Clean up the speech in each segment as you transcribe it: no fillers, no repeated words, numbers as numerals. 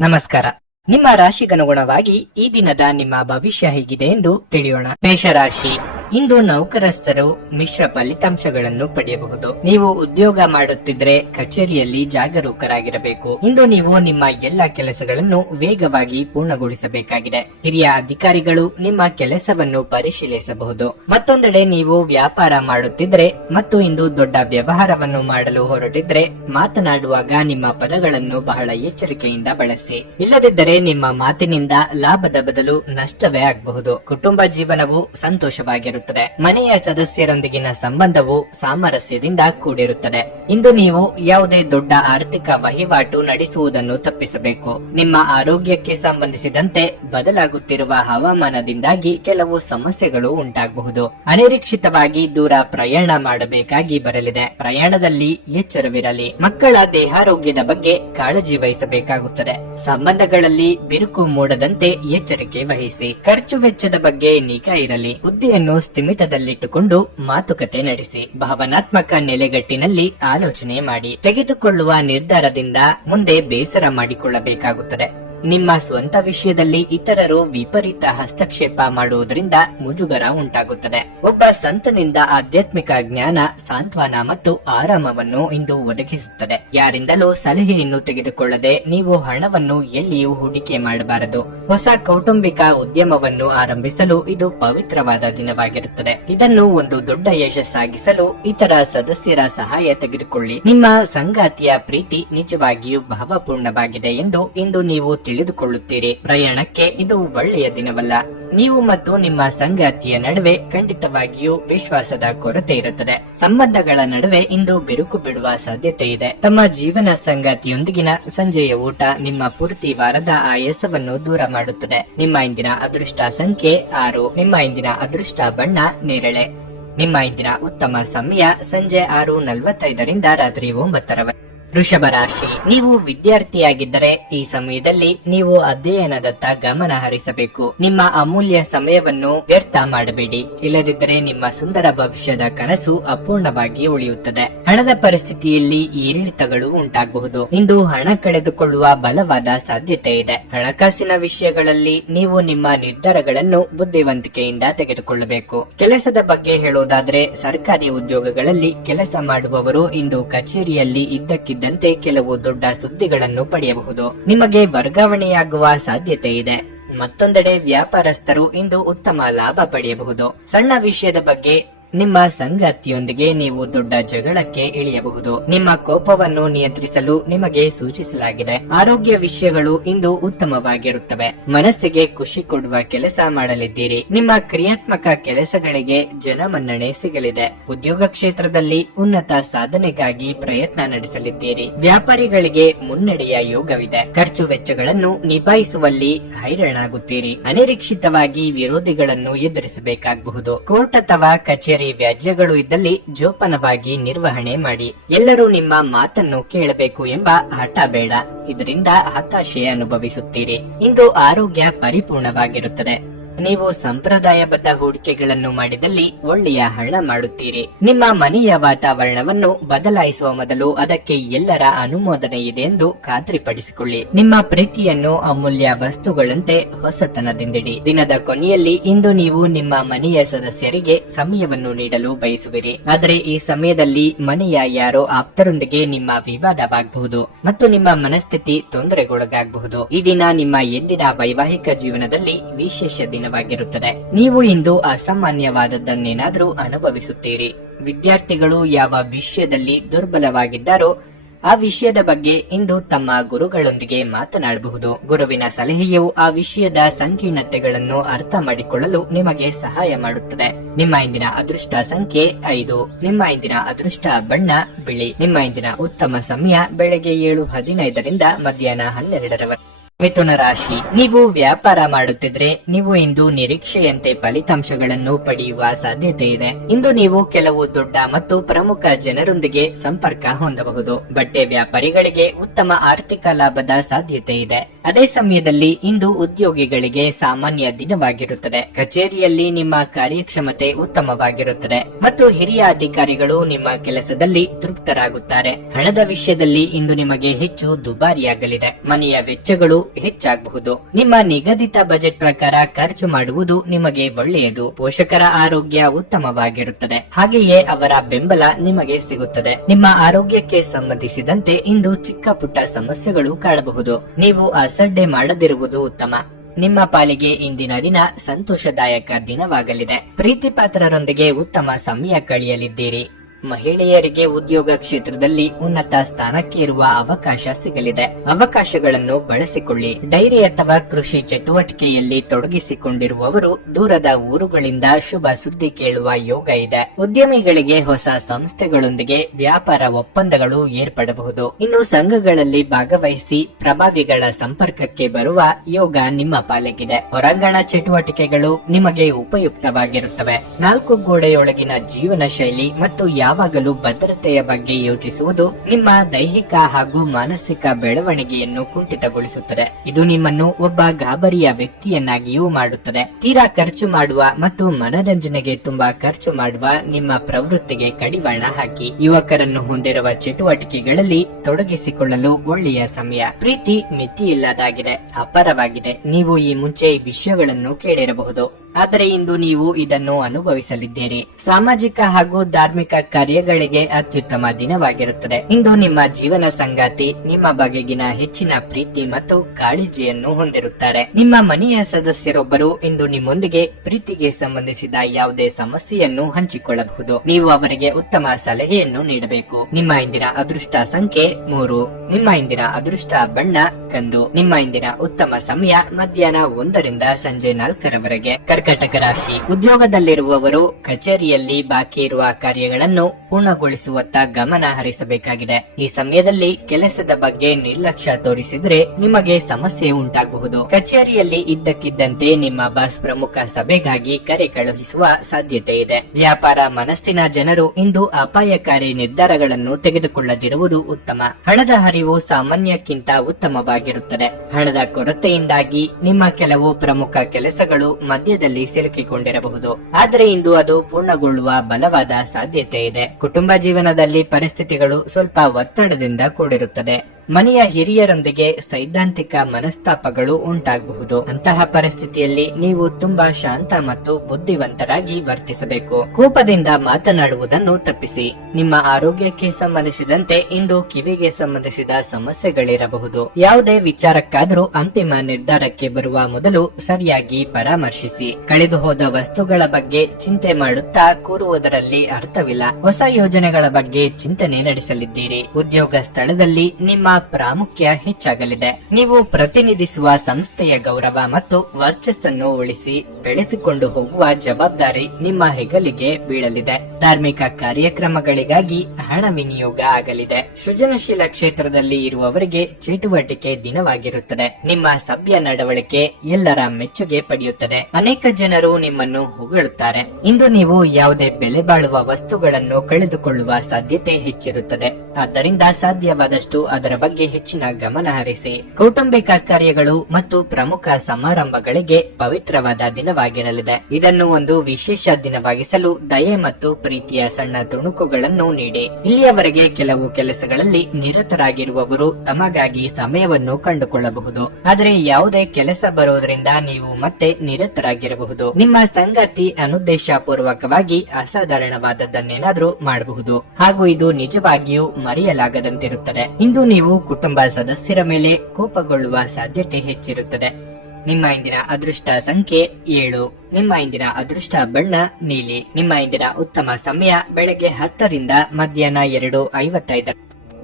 ನಮಸ್ಕಾರ. ನಿಮ್ಮ ರಾಶಿಗನುಗುಣವಾಗಿ ಈ ದಿನದ ನಿಮ್ಮ ಭವಿಷ್ಯ ಹೇಗಿದೆ ಎಂದು ತಿಳಿಯೋಣ. ಮೇಷರಾಶಿ, ಇಂದು ನೌಕರಸ್ಥರು ಮಿಶ್ರ ಫಲಿತಾಂಶಗಳನ್ನು ಪಡೆಯಬಹುದು. ನೀವು ಉದ್ಯೋಗ ಮಾಡುತ್ತಿದ್ರೆ ಕಚೇರಿಯಲ್ಲಿ ಜಾಗರೂಕರಾಗಿರಬೇಕು. ಇಂದು ನೀವು ನಿಮ್ಮ ಎಲ್ಲ ಕೆಲಸಗಳನ್ನು ವೇಗವಾಗಿ ಪೂರ್ಣಗೊಳಿಸಬೇಕಾಗಿದೆ. ಹಿರಿಯ ಅಧಿಕಾರಿಗಳು ನಿಮ್ಮ ಕೆಲಸವನ್ನು ಪರಿಶೀಲಿಸಬಹುದು. ಮತ್ತೊಂದೆಡೆ ನೀವು ವ್ಯಾಪಾರ ಮಾಡುತ್ತಿದ್ರೆ ಮತ್ತು ಇಂದು ದೊಡ್ಡ ವ್ಯವಹಾರವನ್ನು ಮಾಡಲು ಹೊರಟಿದ್ರೆ ಮಾತನಾಡುವಾಗ ನಿಮ್ಮ ಪದಗಳನ್ನು ಬಹಳ ಎಚ್ಚರಿಕೆಯಿಂದ ಬಳಸಿ. ಇಲ್ಲದಿದ್ದರೆ ನಿಮ್ಮ ಮಾತಿನಿಂದ ಲಾಭದ ಬದಲು ನಷ್ಟವೇ ಆಗಬಹುದು. ಕುಟುಂಬ ಜೀವನವು ಸಂತೋಷವಾಗಿರುತ್ತದೆ. ಮನೆಯ ಸದಸ್ಯರೊಂದಿಗಿನ ಸಂಬಂಧವು ಸಾಮರಸ್ಯದಿಂದ ಕೂಡಿರುತ್ತದೆ. ಇಂದು ನೀವು ಯಾವುದೇ ದೊಡ್ಡ ಆರ್ಥಿಕ ವಹಿವಾಟು ನಡೆಸುವುದನ್ನು ತಪ್ಪಿಸಬೇಕು. ನಿಮ್ಮ ಆರೋಗ್ಯಕ್ಕೆ ಸಂಬಂಧಿಸಿದಂತೆ ಬದಲಾಗುತ್ತಿರುವ ಹವಾಮಾನದಿಂದಾಗಿ ಕೆಲವು ಸಮಸ್ಯೆಗಳು ಉಂಟಾಗಬಹುದು. ಅನಿರೀಕ್ಷಿತವಾಗಿ ದೂರ ಪ್ರಯಾಣ ಮಾಡಬೇಕಾಗಿ ಬರಲಿದೆ. ಪ್ರಯಾಣದಲ್ಲಿ ಎಚ್ಚರವಿರಲಿ. ಮಕ್ಕಳ ದೇಹಾರೋಗ್ಯದ ಬಗ್ಗೆ ಕಾಳಜಿ ವಹಿಸಬೇಕಾಗುತ್ತದೆ. ಸಂಬಂಧಗಳಲ್ಲಿ ಬಿರುಕು ಮೂಡದಂತೆ ಎಚ್ಚರಿಕೆ ವಹಿಸಿ. ಖರ್ಚು ವೆಚ್ಚದ ಬಗ್ಗೆ ನಿಗಾ ಇರಲಿ. ಹುದ್ದೆಯನ್ನು ಸ್ಥಿಮಿತದಲ್ಲಿಟ್ಟುಕೊಂಡು ಮಾತುಕತೆ ನಡೆಸಿ. ಭಾವನಾತ್ಮಕ ನೆಲೆಗಟ್ಟಿನಲ್ಲಿ ಆಲೋಚನೆ ಮಾಡಿ. ತೆಗೆದುಕೊಳ್ಳುವ ನಿರ್ಧಾರದಿಂದ ಮುಂದೆ ಬೇಸರ ಮಾಡಿಕೊಳ್ಳಬೇಕಾಗುತ್ತದೆ. ನಿಮ್ಮ ಸ್ವಂತ ವಿಷಯದಲ್ಲಿ ಇತರರು ವಿಪರೀತ ಹಸ್ತಕ್ಷೇಪ ಮಾಡುವುದರಿಂದ ಮುಜುಗರ ಉಂಟಾಗುತ್ತದೆ. ಒಬ್ಬ ಸಂತನಿಂದ ಆಧ್ಯಾತ್ಮಿಕ ಜ್ಞಾನ, ಸಾಂತ್ವನ ಮತ್ತು ಆರಾಮವನ್ನು ಇಂದು ಒದಗಿಸುತ್ತದೆ. ಯಾರಿಂದಲೂ ಸಲಹೆಯನ್ನು ತೆಗೆದುಕೊಳ್ಳದೆ ನೀವು ಹಣವನ್ನು ಎಲ್ಲಿಯೂ ಹೂಡಿಕೆ ಮಾಡಬಾರದು. ಹೊಸ ಕೌಟುಂಬಿಕ ಉದ್ಯಮವನ್ನು ಆರಂಭಿಸಲು ಇದು ಪವಿತ್ರವಾದ ದಿನವಾಗಿರುತ್ತದೆ. ಇದನ್ನು ಒಂದು ದೊಡ್ಡ ಯಶಸ್ಸಾಗಿಸಲು ಇತರ ಸದಸ್ಯರ ಸಹಾಯ ತೆಗೆದುಕೊಳ್ಳಿ. ನಿಮ್ಮ ಸಂಗಾತಿಯ ಪ್ರೀತಿ ನಿಜವಾಗಿಯೂ ಭಾವಪೂರ್ಣವಾಗಿದೆ ಎಂದು ಇಂದು ನೀವು ತಿಳಿದುಕೊಳ್ಳುತ್ತೀರಿ. ಪ್ರಯಾಣಕ್ಕೆ ಇದು ಒಳ್ಳೆಯ ದಿನವಲ್ಲ. ನೀವು ಮತ್ತು ನಿಮ್ಮ ಸಂಗಾತಿಯ ನಡುವೆ ಖಂಡಿತವಾಗಿಯೂ ವಿಶ್ವಾಸದ ಕೊರತೆ ಇರುತ್ತದೆ. ಸಂಬಂಧಗಳ ನಡುವೆ ಇಂದು ಬಿರುಕು ಬಿಡುವ ಸಾಧ್ಯತೆ ಇದೆ. ತಮ್ಮ ಜೀವನ ಸಂಗಾತಿಯೊಂದಿಗಿನ ಸಂಜೆಯ ಊಟ ನಿಮ್ಮ ಪೂರ್ತಿ ವಾರದ ಆಯಾಸವನ್ನು ದೂರ ಮಾಡುತ್ತದೆ. ನಿಮ್ಮ ಇಂದಿನ ಅದೃಷ್ಟ ಸಂಖ್ಯೆ 6. ನಿಮ್ಮ ಇಂದಿನ ಅದೃಷ್ಟ ಬಣ್ಣ ನೇರಳೆ. ನಿಮ್ಮ ಇಂದಿನ ಉತ್ತಮ ಸಮಯ ಸಂಜೆ 6:45 ರಾತ್ರಿ 9:00. ವೃಷಭ ರಾಶಿ, ನೀವು ವಿದ್ಯಾರ್ಥಿಯಾಗಿದ್ದರೆ ಈ ಸಮಯದಲ್ಲಿ ನೀವು ಅಧ್ಯಯನದತ್ತ ಗಮನ ಹರಿಸಬೇಕು. ನಿಮ್ಮ ಅಮೂಲ್ಯ ಸಮಯವನ್ನು ವ್ಯರ್ಥ ಮಾಡಬೇಡಿ. ಇಲ್ಲದಿದ್ದರೆ ನಿಮ್ಮ ಸುಂದರ ಭವಿಷ್ಯದ ಕನಸು ಅಪೂರ್ಣವಾಗಿ ಉಳಿಯುತ್ತದೆ. ಹಣದ ಪರಿಸ್ಥಿತಿಯಲ್ಲಿ ಏರಿಳಿತಗಳು ಉಂಟಾಗಬಹುದು. ಇಂದು ಹಣ ಕಳೆದುಕೊಳ್ಳುವ ಬಲವಾದ ಸಾಧ್ಯತೆ ಇದೆ. ಹಣಕಾಸಿನ ವಿಷಯಗಳಲ್ಲಿ ನೀವು ನಿಮ್ಮ ನಿರ್ಧಾರಗಳನ್ನು ಬುದ್ಧಿವಂತಿಕೆಯಿಂದ ತೆಗೆದುಕೊಳ್ಳಬೇಕು. ಕೆಲಸದ ಬಗ್ಗೆ ಹೇಳುವುದಾದರೆ ಸರ್ಕಾರಿ ಉದ್ಯೋಗಗಳಲ್ಲಿ ಕೆಲಸ ಮಾಡುವವರು ಇಂದು ಕಚೇರಿಯಲ್ಲಿ ಇದ್ದಕ್ಕಿದ್ದಂತೆ ಕೆಲವು ದೊಡ್ಡ ಸುದ್ದಿಗಳನ್ನು ಪಡೆಯಬಹುದು. ನಿಮಗೆ ವರ್ಗಾವಣೆಯಾಗುವ ಸಾಧ್ಯತೆ ಇದೆ. ಮತ್ತೊಂದೆಡೆ ವ್ಯಾಪಾರಸ್ಥರು ಇಂದು ಉತ್ತಮ ಲಾಭ ಪಡೆಯಬಹುದು. ಸಣ್ಣ ವಿಷಯದ ಬಗ್ಗೆ ನಿಮ್ಮ ಸಂಗಾತಿಯೊಂದಿಗೆ ನೀವು ದೊಡ್ಡ ಜಗಳಕ್ಕೆ ಇಳಿಯಬಹುದು. ನಿಮ್ಮ ಕೋಪವನ್ನು ನಿಯಂತ್ರಿಸಲು ನಿಮಗೆ ಸೂಚಿಸಲಾಗಿದೆ. ಆರೋಗ್ಯ ವಿಷಯಗಳು ಇಂದು ಉತ್ತಮವಾಗಿರುತ್ತವೆ. ಮನಸ್ಸಿಗೆ ಖುಷಿ ಕೊಡುವ ಕೆಲಸ ಮಾಡಲಿದ್ದೀರಿ. ನಿಮ್ಮ ಕ್ರಿಯಾತ್ಮಕ ಕೆಲಸಗಳಿಗೆ ಜನಮನ್ನಣೆ ಸಿಗಲಿದೆ. ಉದ್ಯೋಗ ಕ್ಷೇತ್ರದಲ್ಲಿ ಉನ್ನತ ಸಾಧನೆಗಾಗಿ ಪ್ರಯತ್ನ ನಡೆಸಲಿದ್ದೀರಿ. ವ್ಯಾಪಾರಿಗಳಿಗೆ ಮುನ್ನಡೆಯ ಯೋಗವಿದೆ. ಖರ್ಚು ವೆಚ್ಚಗಳನ್ನು ನಿಭಾಯಿಸುವಲ್ಲಿ ಹೈರಾಣಾಗುತ್ತೀರಿ. ಅನಿರೀಕ್ಷಿತವಾಗಿ ವಿರೋಧಿಗಳನ್ನು ಎದುರಿಸಬೇಕಾಗಬಹುದು. ಕೋರ್ಟ್ ಅಥವಾ ಕಚೇರಿ ವ್ಯಾಜ್ಯಗಳು ಇದ್ದಲ್ಲಿ ಜೋಪಾನವಾಗಿ ನಿರ್ವಹಣೆ ಮಾಡಿ. ಎಲ್ಲರೂ ನಿಮ್ಮ ಮಾತನ್ನು ಕೇಳಬೇಕು ಎಂಬ ಹಠ ಬೇಡ. ಇದರಿಂದ ಹತಾಶೆ ಅನುಭವಿಸುತ್ತೀರಿ. ಇಂದು ಆರೋಗ್ಯ ಪರಿಪೂರ್ಣವಾಗಿರುತ್ತದೆ. ನೀವು ಸಂಪ್ರದಾಯಬದ್ಧ ಹೂಡಿಕೆಗಳನ್ನು ಮಾಡಿದಲ್ಲಿ ಒಳ್ಳೆಯ ಹಣ ಮಾಡುತ್ತೀರಿ. ನಿಮ್ಮ ಮನೆಯ ವಾತಾವರಣವನ್ನು ಬದಲಾಯಿಸುವ ಮೊದಲು ಅದಕ್ಕೆ ಎಲ್ಲರ ಅನುಮೋದನೆ ಇದೆ ಎಂದು ಖಾತ್ರಿಪಡಿಸಿಕೊಳ್ಳಿ. ನಿಮ್ಮ ಪ್ರೀತಿಯನ್ನು ಅಮೂಲ್ಯ ವಸ್ತುಗಳಂತೆ ಹೊಸತನದಿಂದಿಡಿ. ದಿನದ ಕೊನೆಯಲ್ಲಿ ಇಂದು ನೀವು ನಿಮ್ಮ ಮನೆಯ ಸದಸ್ಯರಿಗೆ ಸಮಯವನ್ನು ನೀಡಲು ಬಯಸುವಿರಿ. ಆದರೆ ಈ ಸಮಯದಲ್ಲಿ ಮನೆಯ ಯಾರೋ ಆಪ್ತರೊಂದಿಗೆ ನಿಮ್ಮ ವಿವಾದವಾಗಬಹುದು ಮತ್ತು ನಿಮ್ಮ ಮನಸ್ಥಿತಿ ತೊಂದರೆಗೊಳಗಾಗಬಹುದು. ಈ ದಿನ ನಿಮ್ಮ ಎಂದಿನ ವೈವಾಹಿಕ ಜೀವನದಲ್ಲಿ ವಿಶೇಷ ದಿನ ವಾಗಿರುತ್ತದೆ. ನೀವು ಇಂದು ಅಸಾಮಾನ್ಯವಾದದ್ದನ್ನೇನಾದರೂ ಅನುಭವಿಸುತ್ತೀರಿ. ವಿದ್ಯಾರ್ಥಿಗಳು ಯಾವ ವಿಷಯದಲ್ಲಿ ದುರ್ಬಲವಾಗಿದ್ದಾರೋ ಆ ವಿಷಯದ ಬಗ್ಗೆ ಇಂದು ತಮ್ಮ ಗುರುಗಳೊಂದಿಗೆ ಮಾತನಾಡಬಹುದು. ಗುರುವಿನ ಸಲಹೆಯು ಆ ವಿಷಯದ ಸಂಕೀರ್ಣತೆಗಳನ್ನು ಅರ್ಥ ಮಾಡಿಕೊಳ್ಳಲು ನಿಮಗೆ ಸಹಾಯ ಮಾಡುತ್ತದೆ. ನಿಮ್ಮ ಇಂದಿನ ಅದೃಷ್ಟ ಸಂಖ್ಯೆ 5. ನಿಮ್ಮ ಇಂದಿನ ಅದೃಷ್ಟ ಬಣ್ಣ ಬಿಳಿ. ನಿಮ್ಮ ಇಂದಿನ ಉತ್ತಮ ಸಮಯ ಬೆಳಗ್ಗೆ 7:15 ಮಧ್ಯಾಹ್ನ 12:00. ಮಿಥುನ ರಾಶಿ, ನೀವು ವ್ಯಾಪಾರ ಮಾಡುತ್ತಿದ್ರೆ ನೀವು ಇಂದು ನಿರೀಕ್ಷೆಯಂತೆ ಫಲಿತಾಂಶಗಳನ್ನು ಪಡೆಯುವ ಸಾಧ್ಯತೆ ಇದೆ. ಇಂದು ನೀವು ಕೆಲವು ದೊಡ್ಡ ಮತ್ತು ಪ್ರಮುಖ ಜನರೊಂದಿಗೆ ಸಂಪರ್ಕ ಹೊಂದಬಹುದು. ಬಟ್ಟೆ ವ್ಯಾಪಾರಿಗಳಿಗೆ ಉತ್ತಮ ಆರ್ಥಿಕ ಲಾಭದ ಸಾಧ್ಯತೆ ಇದೆ. ಅದೇ ಸಮಯದಲ್ಲಿ ಇಂದು ಉದ್ಯೋಗಿಗಳಿಗೆ ಸಾಮಾನ್ಯ ದಿನವಾಗಿರುತ್ತದೆ. ಕಚೇರಿಯಲ್ಲಿ ನಿಮ್ಮ ಕಾರ್ಯಕ್ಷಮತೆ ಉತ್ತಮವಾಗಿರುತ್ತದೆ ಮತ್ತು ಹಿರಿಯ ಅಧಿಕಾರಿಗಳು ನಿಮ್ಮ ಕೆಲಸದಲ್ಲಿ ತೃಪ್ತರಾಗುತ್ತಾರೆ. ಹಣದ ವಿಷಯದಲ್ಲಿ ಇಂದು ನಿಮಗೆ ಹೆಚ್ಚು ದುಬಾರಿಯಾಗಲಿದೆ. ಮನೆಯ ವೆಚ್ಚಗಳು ಹೆಚ್ಚಾಗಬಹುದು. ನಿಮ್ಮ ನಿಗದಿತ ಬಜೆಟ್ ಪ್ರಕಾರ ಖರ್ಚು ಮಾಡುವುದು ನಿಮಗೆ ಒಳ್ಳೆಯದು. ಪೋಷಕರ ಆರೋಗ್ಯ ಉತ್ತಮವಾಗಿರುತ್ತದೆ, ಹಾಗೆಯೇ ಅವರ ಬೆಂಬಲ ನಿಮಗೆ ಸಿಗುತ್ತದೆ. ನಿಮ್ಮ ಆರೋಗ್ಯಕ್ಕೆ ಸಂಬಂಧಿಸಿದಂತೆ ಇಂದು ಚಿಕ್ಕ ಪುಟ್ಟ ಸಮಸ್ಯೆಗಳು ಕಾಡಬಹುದು. ನೀವು ಅಸಡ್ಡೆ ಮಾಡದಿರುವುದು ಉತ್ತಮ. ನಿಮ್ಮ ಪಾಲಿಗೆ ಇಂದಿನ ದಿನ ಸಂತೋಷದಾಯಕ ದಿನವಾಗಲಿದೆ. ಪ್ರೀತಿ ಪಾತ್ರರೊಂದಿಗೆ ಉತ್ತಮ ಸಮಯ ಕಳೆಯಲಿದ್ದೀರಿ. ಮಹಿಳೆಯರಿಗೆ ಉದ್ಯೋಗ ಕ್ಷೇತ್ರದಲ್ಲಿ ಉನ್ನತ ಸ್ಥಾನಕ್ಕೆ ಇರುವ ಅವಕಾಶ ಸಿಗಲಿದೆ. ಅವಕಾಶಗಳನ್ನು ಬಳಸಿಕೊಳ್ಳಿ. ಡೈರಿ ಅಥವಾ ಕೃಷಿ ಚಟುವಟಿಕೆಯಲ್ಲಿ ತೊಡಗಿಸಿಕೊಂಡಿರುವವರು ದೂರದ ಊರುಗಳಿಂದ ಶುಭ ಸುದ್ದಿ ಕೇಳುವ ಯೋಗ ಇದೆ. ಉದ್ಯಮಿಗಳಿಗೆ ಹೊಸ ಸಂಸ್ಥೆಗಳೊಂದಿಗೆ ವ್ಯಾಪಾರ ಒಪ್ಪಂದಗಳು ಏರ್ಪಡಬಹುದು. ಇನ್ನು ಸಂಘಗಳಲ್ಲಿ ಭಾಗವಹಿಸಿ ಪ್ರಭಾವಿಗಳ ಸಂಪರ್ಕಕ್ಕೆ ಬರುವ ಯೋಗ ನಿಮ್ಮ ಪಾಲಿಗಿದೆ. ಹೊರಾಂಗಣ ಚಟುವಟಿಕೆಗಳು ನಿಮಗೆ ಉಪಯುಕ್ತವಾಗಿರುತ್ತವೆ. ನಾಲ್ಕು ಗೋಡೆಯೊಳಗಿನ ಜೀವನ ಶೈಲಿ ಮತ್ತು ಯಾವಾಗಲೂ ಭದ್ರತೆಯ ಬಗ್ಗೆ ಯೋಚಿಸುವುದು ನಿಮ್ಮ ದೈಹಿಕ ಹಾಗೂ ಮಾನಸಿಕ ಬೆಳವಣಿಗೆಯನ್ನು ಕುಂಠಿತಗೊಳಿಸುತ್ತದೆ. ಇದು ನಿಮ್ಮನ್ನು ಒಬ್ಬ ಗಾಬರಿಯ ವ್ಯಕ್ತಿಯನ್ನಾಗಿಯೂ ಮಾಡುತ್ತದೆ. ತೀರಾ ಖರ್ಚು ಮಾಡುವ ಮತ್ತು ಮನರಂಜನೆಗೆ ತುಂಬಾ ಖರ್ಚು ಮಾಡುವ ನಿಮ್ಮ ಪ್ರವೃತ್ತಿಗೆ ಕಡಿವಾಣ ಹಾಕಿ. ಯುವಕರನ್ನು ಹೊಂದಿರುವ ಚಟುವಟಿಕೆಗಳಲ್ಲಿ ತೊಡಗಿಸಿಕೊಳ್ಳಲು ಒಳ್ಳೆಯ ಸಮಯ. ಪ್ರೀತಿ ಮಿತಿಯಿಲ್ಲದಾಗಿದೆ, ಅಪಾರವಾಗಿದೆ. ನೀವು ಈ ಮುಂಚೆ ಈ ವಿಷಯಗಳನ್ನು ಕೇಳಿರಬಹುದು, ಆದರೆ ಇಂದು ನೀವು ಇದನ್ನು ಅನುಭವಿಸಲಿದ್ದೀರಿ. ಸಾಮಾಜಿಕ ಹಾಗೂ ಧಾರ್ಮಿಕ ಕಾರ್ಯಗಳಿಗೆ ಅತ್ಯುತ್ತಮ ದಿನವಾಗಿರುತ್ತದೆ. ಇಂದು ನಿಮ್ಮ ಜೀವನ ಸಂಗಾತಿ ನಿಮ್ಮ ಬಗೆಗಿನ ಹೆಚ್ಚಿನ ಪ್ರೀತಿ ಮತ್ತು ಕಾಳಜಿಯನ್ನು ಹೊಂದಿರುತ್ತಾರೆ. ನಿಮ್ಮ ಮನೆಯ ಸದಸ್ಯರೊಬ್ಬರು ಇಂದು ನಿಮ್ಮೊಂದಿಗೆ ಪ್ರೀತಿಗೆ ಸಂಬಂಧಿಸಿದ ಯಾವುದೇ ಸಮಸ್ಯೆಯನ್ನು ಹಂಚಿಕೊಳ್ಳಬಹುದು. ನೀವು ಅವರಿಗೆ ಉತ್ತಮ ಸಲಹೆಯನ್ನು ನೀಡಬೇಕು. ನಿಮ್ಮ ಇಂದಿನ ಅದೃಷ್ಟ ಸಂಖ್ಯೆ 3. ನಿಮ್ಮ ಇಂದಿನ ಅದೃಷ್ಟ ಬಣ್ಣ ಕಂದು. ನಿಮ್ಮ ಇಂದಿನ ಉತ್ತಮ ಸಮಯ ಮಧ್ಯಾಹ್ನ 1ರಿಂದ ಸಂಜೆ 4ರವರೆಗೆ. ಕರ್ಕಟಕ ರಾಶಿ. ಉದ್ಯೋಗದಲ್ಲಿರುವವರು ಕಚೇರಿಯಲ್ಲಿ ಬಾಕಿ ಇರುವ ಕಾರ್ಯಗಳನ್ನು ಪೂರ್ಣಗೊಳಿಸುವತ್ತ ಗಮನ ಹರಿಸಬೇಕಾಗಿದೆ. ಈ ಸಮಯದಲ್ಲಿ ಕೆಲಸದ ಬಗ್ಗೆ ನಿರ್ಲಕ್ಷ್ಯ ತೋರಿಸಿದ್ರೆ ನಿಮಗೆ ಸಮಸ್ಯೆ ಉಂಟಾಗಬಹುದು. ಕಚೇರಿಯಲ್ಲಿ ಇದ್ದಕ್ಕಿದ್ದಂತೆ ನಿಮ್ಮ ಬಾಸ್ ಪ್ರಮುಖ ಸಭೆಗಾಗಿ ಕರೆ ಕಳುಹಿಸುವ ಸಾಧ್ಯತೆ ಇದೆ. ವ್ಯಾಪಾರ ಮನಸ್ಸಿನ ಜನರು ಇಂದು ಅಪಾಯಕಾರಿ ನಿರ್ಧಾರಗಳನ್ನು ತೆಗೆದುಕೊಳ್ಳದಿರುವುದು ಉತ್ತಮ. ಹಣದ ಹರಿವು ಸಾಮಾನ್ಯಕ್ಕಿಂತ ಉತ್ತಮವಾಗಿರುತ್ತದೆ. ಹಣದ ಕೊರತೆಯಿಂದಾಗಿ ನಿಮ್ಮ ಕೆಲವು ಪ್ರಮುಖ ಕೆಲಸಗಳು ಮಧ್ಯದಲ್ಲಿ ಸಿಲುಕಿಕೊಂಡಿರಬಹುದು, ಆದರೆ ಇಂದು ಅದು ಪೂರ್ಣಗೊಳ್ಳುವ ಬಲವಾದ ಸಾಧ್ಯತೆ ಇದೆ. ಕುಟುಂಬ ಜೀವನದಲ್ಲಿ ಪರಿಸ್ಥಿತಿಗಳು ಸ್ವಲ್ಪ ಒತ್ತಡದಿಂದ ಕೂಡಿರುತ್ತದೆ. ಮನೆಯ ಹಿರಿಯರೊಂದಿಗೆ ಸೈದ್ಧಾಂತಿಕ ಮನಸ್ತಾಪಗಳು ಉಂಟಾಗಬಹುದು. ಅಂತಹ ಪರಿಸ್ಥಿತಿಯಲ್ಲಿ ನೀವು ತುಂಬಾ ಶಾಂತ ಮತ್ತು ಬುದ್ಧಿವಂತರಾಗಿ ವರ್ತಿಸಬೇಕು. ಕೋಪದಿಂದ ಮಾತನಾಡುವುದನ್ನು ತಪ್ಪಿಸಿ. ನಿಮ್ಮ ಆರೋಗ್ಯಕ್ಕೆ ಸಂಬಂಧಿಸಿದಂತೆ ಇಂದು ಕಿವಿಗೆ ಸಂಬಂಧಿಸಿದ ಸಮಸ್ಯೆಗಳಿರಬಹುದು. ಯಾವುದೇ ವಿಚಾರಕ್ಕಾದರೂ ಅಂತಿಮ ನಿರ್ಧಾರಕ್ಕೆ ಬರುವ ಮೊದಲು ಸರಿಯಾಗಿ ಪರಾಮರ್ಶಿಸಿ. ಕಳೆದು ಹೋದ ವಸ್ತುಗಳ ಬಗ್ಗೆ ಚಿಂತೆ ಮಾಡುತ್ತಾ ಕೂರುವುದರಲ್ಲಿ ಅರ್ಥವಿಲ್ಲ. ಹೊಸ ಯೋಜನೆಗಳ ಬಗ್ಗೆ ಚಿಂತನೆ ನಡೆಸಲಿದ್ದೀರಿ. ಉದ್ಯೋಗ ಸ್ಥಳದಲ್ಲಿ ನಿಮ್ಮ ಪ್ರಾಮುಖ್ಯ ಹೆಚ್ಚಾಗಲಿದೆ. ನೀವು ಪ್ರತಿನಿಧಿಸುವ ಸಂಸ್ಥೆಯ ಗೌರವ ಮತ್ತು ವರ್ಚಸ್ಸನ್ನು ಉಳಿಸಿ ಬೆಳೆಸಿಕೊಂಡು ಹೋಗುವ ಜವಾಬ್ದಾರಿ ನಿಮ್ಮ ಹೆಗಲಿಗೆ ಬೀಳಲಿದೆ. ಧಾರ್ಮಿಕ ಕಾರ್ಯಕ್ರಮಗಳಿಗಾಗಿ ಹಣ ವಿನಿಯೋಗ ಆಗಲಿದೆ. ಸೃಜನಶೀಲ ಕ್ಷೇತ್ರದಲ್ಲಿ ಇರುವವರಿಗೆ ಚಟುವಟಿಕೆ ದಿನವಾಗಿರುತ್ತದೆ. ನಿಮ್ಮ ಸಭ್ಯ ನಡವಳಿಕೆ ಎಲ್ಲರ ಮೆಚ್ಚುಗೆ ಪಡೆಯುತ್ತದೆ. ಅನೇಕ ಜನರು ನಿಮ್ಮನ್ನು ಹೊಗಳುತ್ತಾರೆ. ಇಂದು ನೀವು ಯಾವುದೇ ಬೆಲೆ ಬಾಳುವ ವಸ್ತುಗಳನ್ನು ಕಳೆದುಕೊಳ್ಳುವ ಸಾಧ್ಯತೆ ಹೆಚ್ಚಿರುತ್ತದೆ. ಆದ್ದರಿಂದ ಸಾಧ್ಯವಾದಷ್ಟು ಅದರ ಬಗ್ಗೆ ಹೆಚ್ಚಿನ ಗಮನ ಹರಿಸಿ. ಕೌಟುಂಬಿಕ ಕಾರ್ಯಗಳು ಮತ್ತು ಪ್ರಮುಖ ಸಮಾರಂಭಗಳಿಗೆ ಪವಿತ್ರವಾದ ದಿನವಾಗಿರಲಿದೆ. ಇದನ್ನು ಒಂದು ವಿಶೇಷ ದಿನವಾಗಿಸಲು ದಯೆ ಮತ್ತು ಪ್ರೀತಿಯ ಸಣ್ಣ ತುಣುಕುಗಳನ್ನು ನೀಡಿ. ಇಲ್ಲಿಯವರೆಗೆ ಕೆಲವು ಕೆಲಸಗಳಲ್ಲಿ ನಿರತರಾಗಿರುವವರು ತಮಗಾಗಿ ಸಮಯವನ್ನು ಕಂಡುಕೊಳ್ಳಬಹುದು, ಆದರೆ ಯಾವುದೇ ಕೆಲಸ ಬರುವುದರಿಂದ ನೀವು ಮತ್ತೆ ನಿರತರಾಗಿರಬಹುದು. ನಿಮ್ಮ ಸಂಗಾತಿ ಅನುದ್ದೇಶಪೂರ್ವಕವಾಗಿ ಅಸಾಧಾರಣವಾದದ್ದನ್ನೇನಾದ್ರೂ ಮಾಡಬಹುದು, ಹಾಗೂ ಇದು ನಿಜವಾಗಿಯೂ ಮರೆಯಲಾಗದಂತಿರುತ್ತದೆ. ಇಂದು ನೀವು ಕುಟುಂಬ ಸದಸ್ಯರ ಮೇಲೆ ಕೋಪಗೊಳ್ಳುವ ಸಾಧ್ಯತೆ ಹೆಚ್ಚಿರುತ್ತದೆ. ನಿಮ್ಮ ಇಂದಿನ ಅದೃಷ್ಟ ಸಂಖ್ಯೆ 7. ನಿಮ್ಮ ಇಂದಿನ ಅದೃಷ್ಟ ಬಣ್ಣ ನೀಲಿ. ನಿಮ್ಮ ಇಂದಿನ ಉತ್ತಮ ಸಮಯ ಬೆಳಗ್ಗೆ 10ರಿಂದ ಮಧ್ಯಾಹ್ನ 2:55.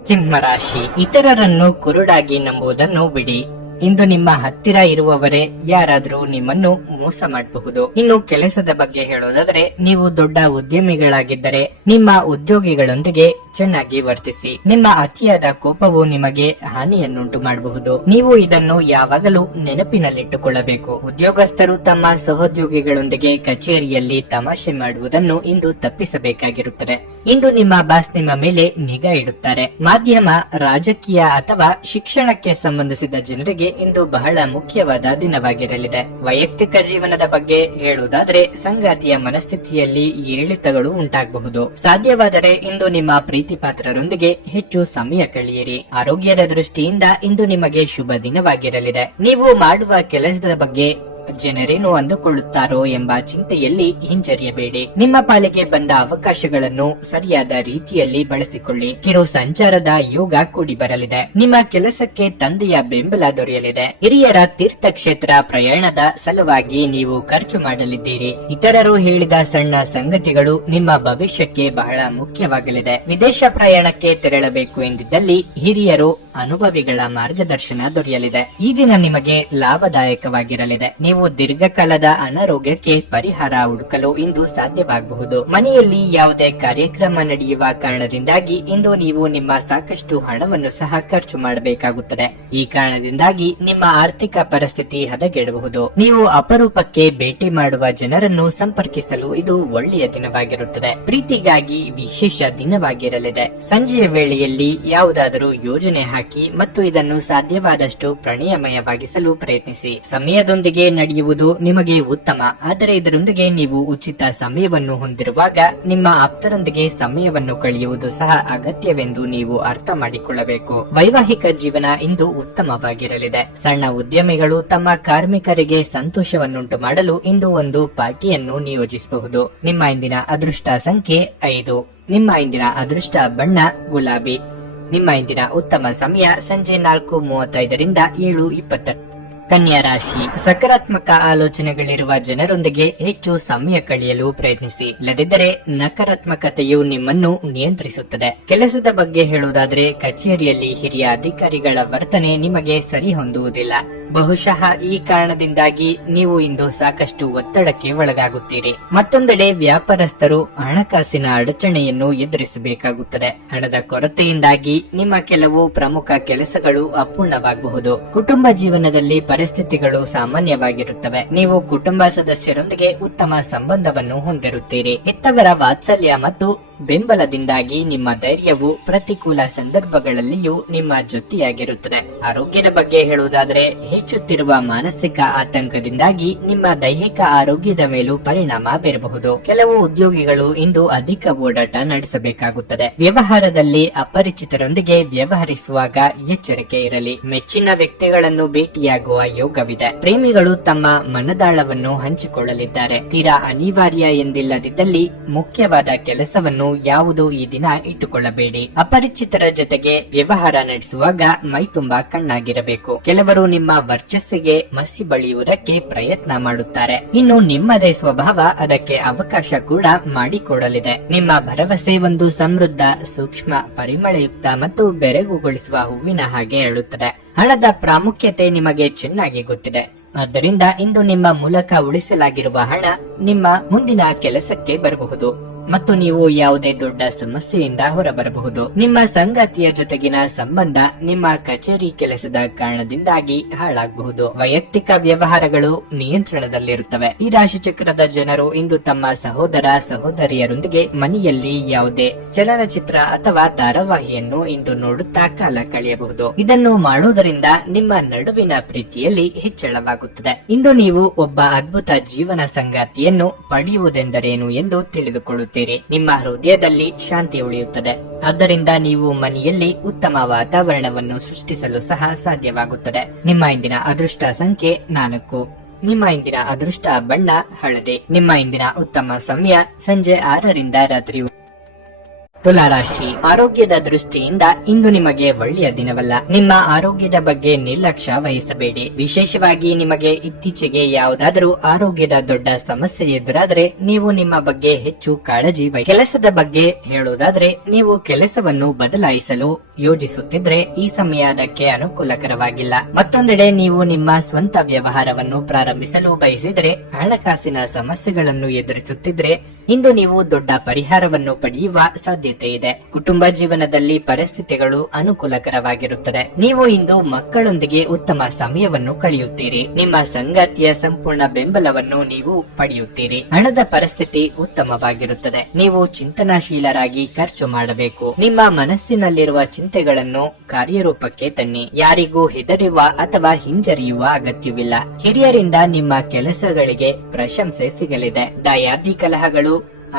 ಸಿಂಹ ರಾಶಿ. ಇತರರನ್ನು ಕುರುಡಾಗಿ ನಂಬುವುದನ್ನು ಬಿಡಿ. ಇಂದು ನಿಮ್ಮ ಹತ್ತಿರ ಇರುವವರೇ ಯಾರಾದ್ರೂ ನಿಮ್ಮನ್ನು ಮೋಸ ಮಾಡಬಹುದು. ಇನ್ನು ಕೆಲಸದ ಬಗ್ಗೆ ಹೇಳೋದಾದ್ರೆ, ನೀವು ದೊಡ್ಡ ಉದ್ಯಮಿಗಳಾಗಿದ್ದರೆ ನಿಮ್ಮ ಉದ್ಯೋಗಿಗಳೊಂದಿಗೆ ಚೆನ್ನಾಗಿ ವರ್ತಿಸಿ. ನಿಮ್ಮ ಅತಿಯಾದ ಕೋಪವು ನಿಮಗೆ ಹಾನಿಯನ್ನುಂಟು ಮಾಡಬಹುದು. ನೀವು ಇದನ್ನು ಯಾವಾಗಲೂ ನೆನಪಿನಲ್ಲಿಟ್ಟುಕೊಳ್ಳಬೇಕು. ಉದ್ಯೋಗಸ್ಥರು ತಮ್ಮ ಸಹೋದ್ಯೋಗಿಗಳೊಂದಿಗೆ ಕಚೇರಿಯಲ್ಲಿ ತಮಾಷೆ ಮಾಡುವುದನ್ನು ಇಂದು ತಪ್ಪಿಸಬೇಕಾಗಿರುತ್ತದೆ. ಇಂದು ನಿಮ್ಮ ಬಾಸ್ ನಿಮ್ಮ ಮೇಲೆ ನಿಗಾ ಇಡುತ್ತಾರೆ. ಮಾಧ್ಯಮ, ರಾಜಕೀಯ ಅಥವಾ ಶಿಕ್ಷಣಕ್ಕೆ ಸಂಬಂಧಿಸಿದ ಜನರಿಗೆ ಇಂದು ಬಹಳ ಮುಖ್ಯವಾದ ದಿನವಾಗಿರಲಿದೆ. ವೈಯಕ್ತಿಕ ಜೀವನದ ಬಗ್ಗೆ ಹೇಳುವುದಾದ್ರೆ, ಸಂಗಾತಿಯ ಮನಸ್ಥಿತಿಯಲ್ಲಿ ಏರಿಳಿತಗಳು ಉಂಟಾಗಬಹುದು. ಸಾಧ್ಯವಾದರೆ ಇಂದು ನಿಮ್ಮ ಪ್ರೀತಿ ಪಾತ್ರರೊಂದಿಗೆ ಹೆಚ್ಚು ಸಮಯ ಕಳೆಯಿರಿ. ಆರೋಗ್ಯದ ದೃಷ್ಟಿಯಿಂದ ಇಂದು ನಿಮಗೆ ಶುಭ ದಿನವಾಗಿರಲಿದೆ. ನೀವು ಮಾಡುವ ಕೆಲಸದ ಬಗ್ಗೆ ಜನರೇನು ಅಂದುಕೊಳ್ಳುತ್ತಾರೋ ಎಂಬ ಚಿಂತೆಯಲ್ಲಿ ಹಿಂಜರಿಯಬೇಡಿ. ನಿಮ್ಮ ಪಾಲಿಗೆ ಬಂದ ಅವಕಾಶಗಳನ್ನು ಸರಿಯಾದ ರೀತಿಯಲ್ಲಿ ಬಳಸಿಕೊಳ್ಳಿ. ಕಿರು ಸಂಚಾರದ ಯೋಗ ಕೂಡಿ ಬರಲಿದೆ. ನಿಮ್ಮ ಕೆಲಸಕ್ಕೆ ತಂದೆಯ ಬೆಂಬಲ ದೊರೆಯಲಿದೆ. ಹಿರಿಯರ ತೀರ್ಥಕ್ಷೇತ್ರ ಪ್ರಯಾಣದ ಸಲುವಾಗಿ ನೀವು ಖರ್ಚು ಮಾಡಲಿದ್ದೀರಿ. ಇತರರು ಹೇಳಿದ ಸಣ್ಣ ಸಂಗತಿಗಳು ನಿಮ್ಮ ಭವಿಷ್ಯಕ್ಕೆ ಬಹಳ ಮುಖ್ಯವಾಗಲಿದೆ. ವಿದೇಶ ಪ್ರಯಾಣಕ್ಕೆ ತೆರಳಬೇಕು ಎಂದಿದ್ದಲ್ಲಿ ಹಿರಿಯರು ಅನುಭವಿಗಳ ಮಾರ್ಗದರ್ಶನ ದೊರೆಯಲಿದೆ. ಈ ದಿನ ನಿಮಗೆ ಲಾಭದಾಯಕವಾಗಿರಲಿದೆ. ನೀವು ದೀರ್ಘಕಾಲದ ಅನಾರೋಗ್ಯಕ್ಕೆ ಪರಿಹಾರ ಹುಡುಕಲು ಇಂದು ಸಾಧ್ಯವಾಗಬಹುದು. ಮನೆಯಲ್ಲಿ ಯಾವುದೇ ಕಾರ್ಯಕ್ರಮ ನಡೆಯುವ ಕಾರಣದಿಂದಾಗಿ ಇಂದು ನೀವು ನಿಮ್ಮ ಸಾಕಷ್ಟು ಹಣವನ್ನು ಸಹ ಖರ್ಚು ಮಾಡಬೇಕಾಗುತ್ತದೆ. ಈ ಕಾರಣದಿಂದಾಗಿ ನಿಮ್ಮ ಆರ್ಥಿಕ ಪರಿಸ್ಥಿತಿ ಹದಗೆಡಬಹುದು. ನೀವು ಅಪರೂಪಕ್ಕೆ ಭೇಟಿ ಮಾಡುವ ಜನರನ್ನು ಸಂಪರ್ಕಿಸಲು ಇದು ಒಳ್ಳೆಯ ದಿನವಾಗಿರುತ್ತದೆ. ಪ್ರೀತಿಗಾಗಿ ವಿಶೇಷ ದಿನವಾಗಿರಲಿದೆ. ಸಂಜೆಯ ವೇಳೆಯಲ್ಲಿ ಯಾವುದಾದರೂ ಯೋಜನೆ ಹಾಕಿ ಮತ್ತು ಇದನ್ನು ಸಾಧ್ಯವಾದಷ್ಟು ಪ್ರಣಯಮಯವಾಗಿಸಲು ಪ್ರಯತ್ನಿಸಿ. ಸಮಯದೊಂದಿಗೆ ನಡೆಯುವುದು ನಿಮಗೆ ಉತ್ತಮ. ಆದರೆ ಇದರೊಂದಿಗೆ ನೀವು ಉಚಿತ ಸಮಯವನ್ನು ಹೊಂದಿರುವಾಗ ನಿಮ್ಮ ಆಪ್ತರೊಂದಿಗೆ ಸಮಯವನ್ನು ಕಳೆಯುವುದು ಸಹ ಅಗತ್ಯವೆಂದು ನೀವು ಅರ್ಥ ಮಾಡಿಕೊಳ್ಳಬೇಕು. ವೈವಾಹಿಕ ಜೀವನ ಇಂದು ಉತ್ತಮವಾಗಿರಲಿದೆ. ಸಣ್ಣ ಉದ್ಯಮಿಗಳು ತಮ್ಮ ಕಾರ್ಮಿಕರಿಗೆ ಸಂತೋಷವನ್ನುಂಟು ಮಾಡಲು ಇಂದು ಒಂದು ಪಾರ್ಟಿಯನ್ನು ನಿಯೋಜಿಸಬಹುದು. ನಿಮ್ಮ ಇಂದಿನ ಅದೃಷ್ಟ ಸಂಖ್ಯೆ 5. ನಿಮ್ಮ ಇಂದಿನ ಅದೃಷ್ಟ ಬಣ್ಣ ಗುಲಾಬಿ. ನಿಮ್ಮ ಇಂದಿನ ಉತ್ತಮ ಸಮಯ ಸಂಜೆ 4:35 7:20. ಕನ್ಯಾ ರಾಶಿ. ಸಕಾರಾತ್ಮಕ ಆಲೋಚನೆಗಳಿರುವ ಜನರೊಂದಿಗೆ ಹೆಚ್ಚು ಸಮಯ ಕಳೆಯಲು ಪ್ರಯತ್ನಿಸಿ. ಇಲ್ಲದಿದ್ದರೆ ನಕಾರಾತ್ಮಕತೆಯು ನಿಮ್ಮನ್ನು ನಿಯಂತ್ರಿಸುತ್ತದೆ. ಕೆಲಸದ ಬಗ್ಗೆ ಹೇಳುವುದಾದರೆ ಕಚೇರಿಯಲ್ಲಿ ಹಿರಿಯ ಅಧಿಕಾರಿಗಳ ವರ್ತನೆ ನಿಮಗೆ ಸರಿ ಹೊಂದುವುದಿಲ್ಲ. ಬಹುಶಃ ಈ ಕಾರಣದಿಂದಾಗಿ ನೀವು ಇಂದು ಸಾಕಷ್ಟು ಒತ್ತಡಕ್ಕೆ ಒಳಗಾಗುತ್ತೀರಿ. ಮತ್ತೊಂದೆಡೆ ವ್ಯಾಪಾರಸ್ಥರು ಹಣಕಾಸಿನ ಅಡಚಣೆಯನ್ನು ಎದುರಿಸಬೇಕಾಗುತ್ತದೆ. ಹಣದ ಕೊರತೆಯಿಂದಾಗಿ ನಿಮ್ಮ ಕೆಲವು ಪ್ರಮುಖ ಕೆಲಸಗಳು ಅಪೂರ್ಣವಾಗಬಹುದು. ಕುಟುಂಬ ಜೀವನದಲ್ಲಿ ಪರಿಸ್ಥಿತಿಗಳು ಸಾಮಾನ್ಯವಾಗಿರುತ್ತವೆ. ನೀವು ಕುಟುಂಬ ಸದಸ್ಯರೊಂದಿಗೆ ಉತ್ತಮ ಸಂಬಂಧವನ್ನು ಹೊಂದಿರುತ್ತೀರಿ. ಹೆತ್ತವರ ವಾತ್ಸಲ್ಯ ಮತ್ತು ಬೆಂಬಲದಿಂದಾಗಿ ನಿಮ್ಮ ಧೈರ್ಯವು ಪ್ರತಿಕೂಲ ಸಂದರ್ಭಗಳಲ್ಲಿಯೂ ನಿಮ್ಮ ಜೊತೆಯಾಗಿರುತ್ತದೆ. ಆರೋಗ್ಯದ ಬಗ್ಗೆ ಹೇಳುವುದಾದರೆ ಹೆಚ್ಚುತ್ತಿರುವ ಮಾನಸಿಕ ಆತಂಕದಿಂದಾಗಿ ನಿಮ್ಮ ದೈಹಿಕ ಆರೋಗ್ಯದ ಮೇಲೂ ಪರಿಣಾಮ ಬೀರಬಹುದು. ಕೆಲವು ಉದ್ಯೋಗಿಗಳು ಇಂದು ಅಧಿಕ ಓಡಾಟ ನಡೆಸಬೇಕಾಗುತ್ತದೆ. ವ್ಯವಹಾರದಲ್ಲಿ ಅಪರಿಚಿತರೊಂದಿಗೆ ವ್ಯವಹರಿಸುವಾಗ ಎಚ್ಚರಿಕೆ ಇರಲಿ. ಮೆಚ್ಚಿನ ವ್ಯಕ್ತಿಗಳನ್ನು ಭೇಟಿಯಾಗುವ ಯೋಗವಿದೆ. ಪ್ರೇಮಿಗಳು ತಮ್ಮ ಮನದಾಳವನ್ನು ಹಂಚಿಕೊಳ್ಳಲಿದ್ದಾರೆ. ತೀರಾ ಅನಿವಾರ್ಯ ಎಂದಿಲ್ಲದಿದ್ದಲ್ಲಿ ಮುಖ್ಯವಾದ ಕೆಲಸವನ್ನು ಯಾವುದೋ ಈ ದಿನ ಇಟ್ಟುಕೊಳ್ಳಬೇಡಿ. ಅಪರಿಚಿತರ ಜೊತೆಗೆ ವ್ಯವಹಾರ ನಡೆಸುವಾಗ ಮೈ ತುಂಬಾ ಕಣ್ಣಾಗಿರಬೇಕು. ಕೆಲವರು ನಿಮ್ಮ ವರ್ಚಸ್ಸಿಗೆ ಮಸಿ ಬಳಿಯುವುದಕ್ಕೆ ಪ್ರಯತ್ನ ಮಾಡುತ್ತಾರೆ. ಇನ್ನು ನಿಮ್ಮದೇ ಸ್ವಭಾವ ಅದಕ್ಕೆ ಅವಕಾಶ ಕೂಡ ಮಾಡಿಕೊಡಲಿದೆ. ನಿಮ್ಮ ಭರವಸೆ ಒಂದು ಸಮೃದ್ಧ, ಸೂಕ್ಷ್ಮ, ಪರಿಮಳಯುಕ್ತ ಮತ್ತು ಬೆರಗುಗೊಳಿಸುವ ಹೂವಿನ ಹಾಗೆ ಹೇಳುತ್ತದೆ. ಹಣದ ಪ್ರಾಮುಖ್ಯತೆ ನಿಮಗೆ ಚೆನ್ನಾಗಿ ಗೊತ್ತಿದೆ. ಆದ್ದರಿಂದ ಇಂದು ನಿಮ್ಮ ಮೂಲಕ ಉಳಿಸಲಾಗಿರುವ ಹಣ ನಿಮ್ಮ ಮುಂದಿನ ಕೆಲಸಕ್ಕೆ ಬರಬಹುದು ಮತ್ತು ನೀವು ಯಾವುದೇ ದೊಡ್ಡ ಸಮಸ್ಯೆಯಿಂದ ಹೊರಬರಬಹುದು. ನಿಮ್ಮ ಸಂಗಾತಿಯ ಜೊತೆಗಿನ ಸಂಬಂಧ ನಿಮ್ಮ ಕಚೇರಿ ಕೆಲಸದ ಕಾರಣದಿಂದಾಗಿ ಹಾಳಾಗಬಹುದು. ವೈಯಕ್ತಿಕ ವ್ಯವಹಾರಗಳು ನಿಯಂತ್ರಣದಲ್ಲಿರುತ್ತವೆ. ಈ ರಾಶಿಚಕ್ರದ ಜನರು ಇಂದು ತಮ್ಮ ಸಹೋದರ ಸಹೋದರಿಯರೊಂದಿಗೆ ಮನೆಯಲ್ಲಿ ಯಾವುದೇ ಚಲನಚಿತ್ರ ಅಥವಾ ಧಾರಾವಾಹಿಯನ್ನು ಇಂದು ನೋಡುತ್ತಾ ಕಾಲ ಕಳೆಯಬಹುದು. ಇದನ್ನು ಮಾಡುವುದರಿಂದ ನಿಮ್ಮ ನಡುವಿನ ಪ್ರೀತಿಯಲ್ಲಿ ಹೆಚ್ಚಳವಾಗುತ್ತದೆ. ಇಂದು ನೀವು ಒಬ್ಬ ಅದ್ಭುತ ಜೀವನ ಸಂಗಾತಿಯನ್ನು ಪಡೆಯುವುದೆಂದರೇನು ಎಂದು ತಿಳಿದುಕೊಳ್ಳುತ್ತೀರಿ. ನಿಮ್ಮ ಹೃದಯದಲ್ಲಿ ಶಾಂತಿ ಉಳಿಯುತ್ತದೆ. ಆದ್ದರಿಂದ ನೀವು ಮನೆಯಲ್ಲಿ ಉತ್ತಮ ವಾತಾವರಣವನ್ನು ಸೃಷ್ಟಿಸಲು ಸಹ ಸಾಧ್ಯವಾಗುತ್ತದೆ. ನಿಮ್ಮ ಇಂದಿನ ಅದೃಷ್ಟ ಸಂಖ್ಯೆ 4. ನಿಮ್ಮ ಇಂದಿನ ಅದೃಷ್ಟ ಬಣ್ಣ ಹಳದಿ. ನಿಮ್ಮ ಇಂದಿನ ಉತ್ತಮ ಸಮಯ ಸಂಜೆ 6ರಿಂದ ರಾತ್ರಿ. ತುಲಾರಾಶಿ. ಆರೋಗ್ಯದ ದೃಷ್ಟಿಯಿಂದ ಇಂದು ನಿಮಗೆ ಒಳ್ಳೆಯ ದಿನವಲ್ಲ. ನಿಮ್ಮ ಆರೋಗ್ಯದ ಬಗ್ಗೆ ನಿರ್ಲಕ್ಷ್ಯ ವಹಿಸಬೇಡಿ. ವಿಶೇಷವಾಗಿ ನಿಮಗೆ ಇತ್ತೀಚೆಗೆ ಯಾವುದಾದರೂ ಆರೋಗ್ಯದ ದೊಡ್ಡ ಸಮಸ್ಯೆ ಎದುರಾದರೆ ನೀವು ನಿಮ್ಮ ಬಗ್ಗೆ ಹೆಚ್ಚು ಕಾಳಜಿ ಕೆಲಸದ ಬಗ್ಗೆ ಹೇಳುವುದಾದ್ರೆ ನೀವು ಕೆಲಸವನ್ನು ಬದಲಾಯಿಸಲು ಯೋಜಿಸುತ್ತಿದ್ರೆ ಈ ಸಮಯ ಅದಕ್ಕೆ ಅನುಕೂಲಕರವಾಗಿಲ್ಲ. ಮತ್ತೊಂದೆಡೆ ನೀವು ನಿಮ್ಮ ಸ್ವಂತ ವ್ಯವಹಾರವನ್ನು ಪ್ರಾರಂಭಿಸಲು ಬಯಸಿದರೆ ಹಣಕಾಸಿನ ಸಮಸ್ಯೆಗಳನ್ನು ಎದುರಿಸುತ್ತಿದ್ರೆ ಇಂದು ನೀವು ದೊಡ್ಡ ಪರಿಹಾರವನ್ನು ಪಡೆಯುವ ಸಾಧ್ಯತೆ ಇದೆ. ಕುಟುಂಬ ಜೀವನದಲ್ಲಿ ಪರಿಸ್ಥಿತಿಗಳು ಅನುಕೂಲಕರವಾಗಿರುತ್ತದೆ. ನೀವು ಇಂದು ಮಕ್ಕಳೊಂದಿಗೆ ಉತ್ತಮ ಸಮಯವನ್ನು ಕಳೆಯುತ್ತೀರಿ. ನಿಮ್ಮ ಸಂಗಾತಿಯ ಸಂಪೂರ್ಣ ಬೆಂಬಲವನ್ನು ನೀವು ಪಡೆಯುತ್ತೀರಿ. ಹಣದ ಪರಿಸ್ಥಿತಿ ಉತ್ತಮವಾಗಿರುತ್ತದೆ. ನೀವು ಚಿಂತನಾಶೀಲರಾಗಿ ಖರ್ಚು ಮಾಡಬೇಕು. ನಿಮ್ಮ ಮನಸ್ಸಿನಲ್ಲಿರುವ ಚಿಂತೆಗಳನ್ನು ಕಾರ್ಯರೂಪಕ್ಕೆ ತನ್ನಿ. ಯಾರಿಗೂ ಹೆದರುವ ಅಥವಾ ಹಿಂಜರಿಯುವ ಅಗತ್ಯವಿಲ್ಲ. ಹಿರಿಯರಿಂದ ನಿಮ್ಮ ಕೆಲಸಗಳಿಗೆ ಪ್ರಶಂಸೆ ಸಿಗಲಿದೆ. ದಾಯಾದಿ ಕಲಹಗಳು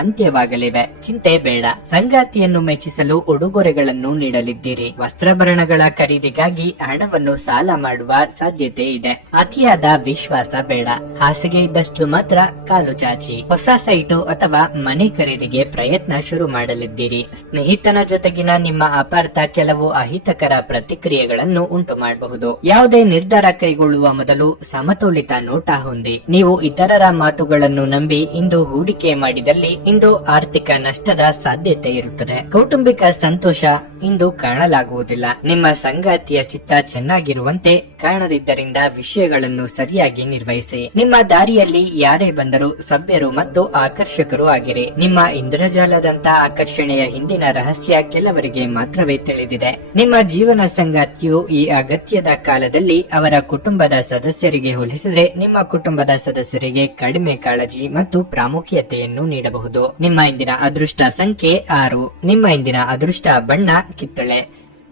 ಅಂತ್ಯವಾಗಲಿವೆ. ಚಿಂತೆ ಬೇಡ. ಸಂಗಾತಿಯನ್ನು ಮೆಚ್ಚಿಸಲು ಉಡುಗೊರೆಗಳನ್ನು ನೀಡಲಿದ್ದೀರಿ. ವಸ್ತ್ರಾಭರಣಗಳ ಖರೀದಿಗಾಗಿ ಹಣವನ್ನು ಸಾಲ ಮಾಡುವ ಸಾಧ್ಯತೆ ಇದೆ. ಅತಿಯಾದ ವಿಶ್ವಾಸ ಬೇಡ. ಹಾಸಿಗೆ ಇದ್ದಷ್ಟು ಮಾತ್ರ ಕಾಲು ಚಾಚಿ. ಹೊಸ ಸೈಟು ಅಥವಾ ಮನೆ ಖರೀದಿಗೆ ಪ್ರಯತ್ನ ಶುರು ಮಾಡಲಿದ್ದೀರಿ. ಸ್ನೇಹಿತನ ಜೊತೆಗಿನ ನಿಮ್ಮ ಅಪಾರ್ಥ ಕೆಲವು ಅಹಿತಕರ ಪ್ರತಿಕ್ರಿಯೆಗಳನ್ನು ಉಂಟು ಮಾಡಬಹುದು. ಯಾವುದೇ ನಿರ್ಧಾರ ಕೈಗೊಳ್ಳುವ ಮೊದಲು ಸಮತೋಲಿತ ನೋಟ ಹೊಂದಿ. ನೀವು ಇತರರ ಮಾತುಗಳನ್ನು ನಂಬಿ ಇಂದು ಹೂಡಿಕೆ ಮಾಡಿದಲ್ಲಿ ಇಂದು ಆರ್ಥಿಕ ನಷ್ಟದ ಸಾಧ್ಯತೆ ಇರುತ್ತದೆ. ಕೌಟುಂಬಿಕ ಸಂತೋಷ ಇಂದು ಕಾಣಲಾಗುವುದಿಲ್ಲ. ನಿಮ್ಮ ಸಂಗಾತಿಯ ಚಿತ್ತ ಚೆನ್ನಾಗಿರುವಂತೆ ಕಾಣದಿದ್ದರಿಂದ ವಿಷಯಗಳನ್ನು ಸರಿಯಾಗಿ ನಿರ್ವಹಿಸಿ. ನಿಮ್ಮ ದಾರಿಯಲ್ಲಿ ಯಾರೇ ಬಂದರೂ ಸಭ್ಯರು ಮತ್ತು ಆಕರ್ಷಕರು ಆಗಿರಿ. ನಿಮ್ಮ ಇಂದ್ರಜಾಲದಂತ ಆಕರ್ಷಣೆಯ ಹಿಂದಿನ ರಹಸ್ಯ ಕೆಲವರಿಗೆ ಮಾತ್ರವೇ ತಿಳಿದಿದೆ. ನಿಮ್ಮ ಜೀವನ ಸಂಗಾತಿಯು ಈ ಅಗತ್ಯದ ಕಾಲದಲ್ಲಿ ಅವರ ಕುಟುಂಬದ ಸದಸ್ಯರಿಗೆ ಹೋಲಿಸಿದರೆ ನಿಮ್ಮ ಕುಟುಂಬದ ಸದಸ್ಯರಿಗೆ ಕಡಿಮೆ ಕಾಳಜಿ ಮತ್ತು ಪ್ರಾಮುಖ್ಯತೆಯನ್ನು ನೀಡಬಹುದು. ನಿಮ್ಮ ಇಂದಿನ ಅದೃಷ್ಟ ಸಂಖ್ಯೆ 6. ನಿಮ್ಮ ಇಂದಿನ ಅದೃಷ್ಟ ಬಣ್ಣ ಕಿತ್ತಳೆ.